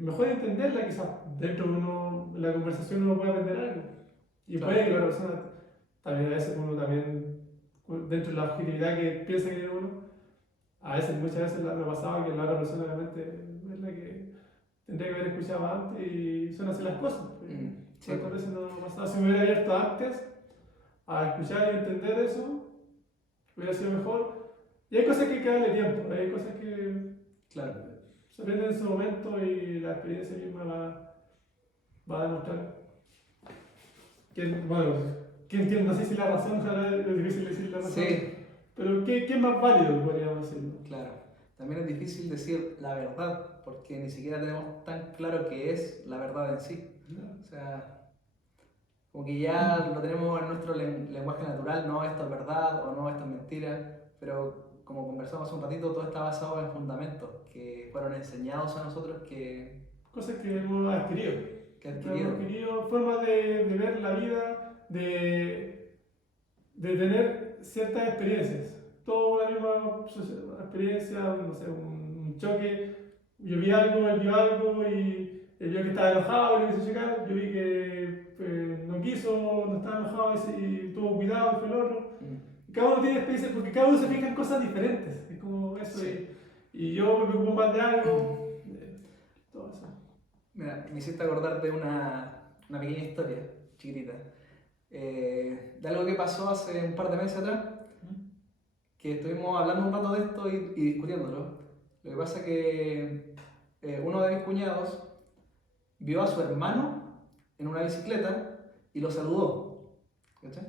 mejor entenderla quizás. Dentro de la conversación uno puede aprender algo. Y Claro. puede que la persona, también a veces uno también, dentro de la objetividad que piensa que tiene uno, a veces, muchas veces me ha pasado que la otra persona realmente es la que tendría que haber escuchado antes y son así las cosas. Sí, ¿Cuántas veces no me ha pasado? Si me hubiera abierto antes a escuchar y entender eso, hubiera sido mejor. Y hay cosas que hay que darle tiempo, hay cosas que claro. se aprenden en su momento y la experiencia misma va a demostrar. Bueno, ¿quién tiene? No sé si la razón, ojalá es difícil decir la razón. Sí, Pero ¿qué es más válido, podríamos decirlo? claro. También es difícil decir la verdad, porque ni siquiera tenemos tan claro qué es la verdad en sí. O sea, como que ya lo tenemos en nuestro lenguaje natural, no, esto es verdad o no, esto es mentira, pero como conversamos hace un ratito, todo está basado en fundamentos que fueron enseñados a nosotros Cosas que hemos adquirido. que Hemos adquirieron. adquirido formas de ver la vida, de tener ciertas experiencias. Toda una misma experiencia, no sé, un choque. Yo vi algo, él vio algo y él vio que estaba enojado y le quiso checar. Yo vi que no quiso, no estaba enojado y tuvo cuidado y fue el otro. Cada uno tiene experiencias porque cada uno se fija en cosas diferentes. Es como eso. Sí. Y yo me preocupo más de algo. Todo eso. Mira, me hiciste acordar de una pequeña historia, chiquitita, de algo que pasó hace un par de meses atrás, que estuvimos hablando un rato de esto y discutiéndolo. Lo que pasa es que uno de mis cuñados vio a su hermano en una bicicleta y lo saludó, ¿cachai?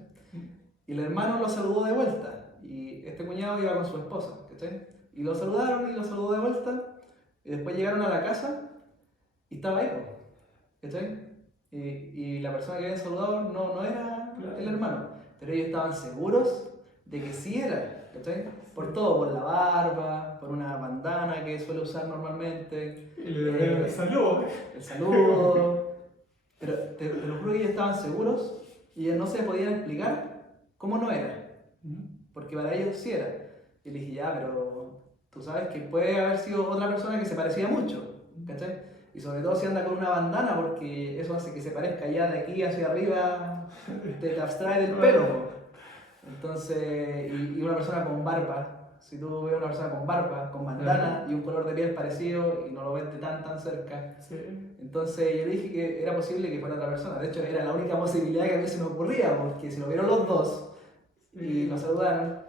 Y el hermano lo saludó de vuelta y este cuñado iba con su esposa, ¿cachai? Y lo saludaron y lo saludó de vuelta y después llegaron a la casa y estaba ahí, po, ¿cachai? Y la persona que habían saludado no era el hermano, pero ellos estaban seguros de que sí era, ¿cachai? Por todo, por la barba, por una bandana que suele usar normalmente. Y le devolvieron el saludo. El saludo. Pero te lo juro que ellos estaban seguros y ellos no se podían explicar cómo no era, porque para ellos sí era. Y le dije, ya, pero tú sabes que puede haber sido otra persona que se parecía mucho, ¿cachai? Y sobre todo si anda con una bandana, porque eso hace que se parezca ya de aquí hacia arriba, te abstrae del pelo. Entonces, y una persona con barba, si tú ves una persona con barba, con bandana y un color de piel parecido y no lo ves de tan cerca, entonces yo le dije que era posible que fuera otra persona. De hecho, era la única posibilidad que a mí se me ocurría, porque si lo vieron los dos y nos saludaron,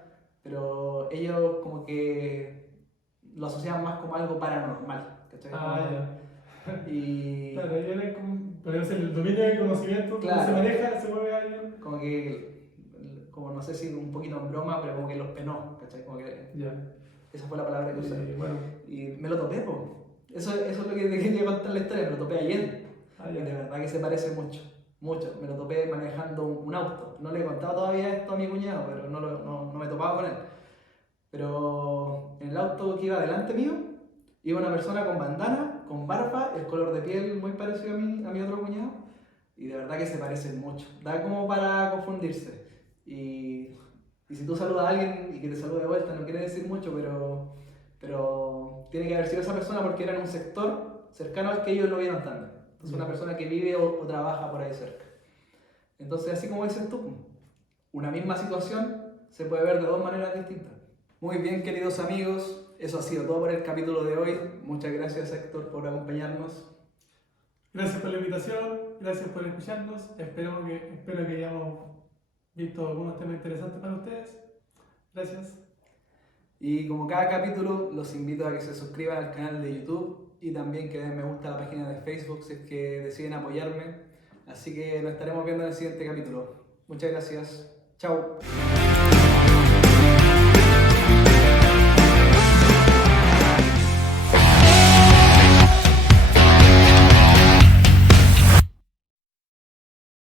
pero ellos como que lo asociaban más como algo paranormal, ¿cachai? Y claro, ahí viene como el dominio del conocimiento, claro, cómo se maneja, se mueve alguien. Como que, como no sé si un poquito en broma, pero como que los penó, ¿cachai? Como que esa fue la palabra que usé. Bueno. Y me lo topé, po. Eso es lo que te quería contar la historia, me lo topé ayer. Y de verdad que se parece mucho, mucho. Me lo topé manejando un auto. No le he contado todavía esto a mi cuñado, pero no me he topado con él. Pero en el auto que iba delante mío, iba una persona con bandana, con barba, el color de piel muy parecido a mi otro cuñado. Y de verdad que se parecen mucho. Da como para confundirse. Y si tú saludas a alguien y que te salude de vuelta, no quiere decir mucho, pero tiene que haber sido esa persona porque era en un sector cercano al que ellos lo vieron también. Entonces una persona que vive o trabaja por ahí cerca. Entonces, así como dices tú, una misma situación se puede ver de dos maneras distintas. Muy bien, queridos amigos, eso ha sido todo por el capítulo de hoy. Muchas gracias, Héctor, por acompañarnos. Gracias por la invitación, gracias por escucharnos. Espero que hayamos visto algunos temas interesantes para ustedes. Gracias. Y como cada capítulo, los invito a que se suscriban al canal de YouTube y también que den me gusta a la página de Facebook si es que deciden apoyarme. Así que nos estaremos viendo en el siguiente capítulo. Muchas gracias. Chao.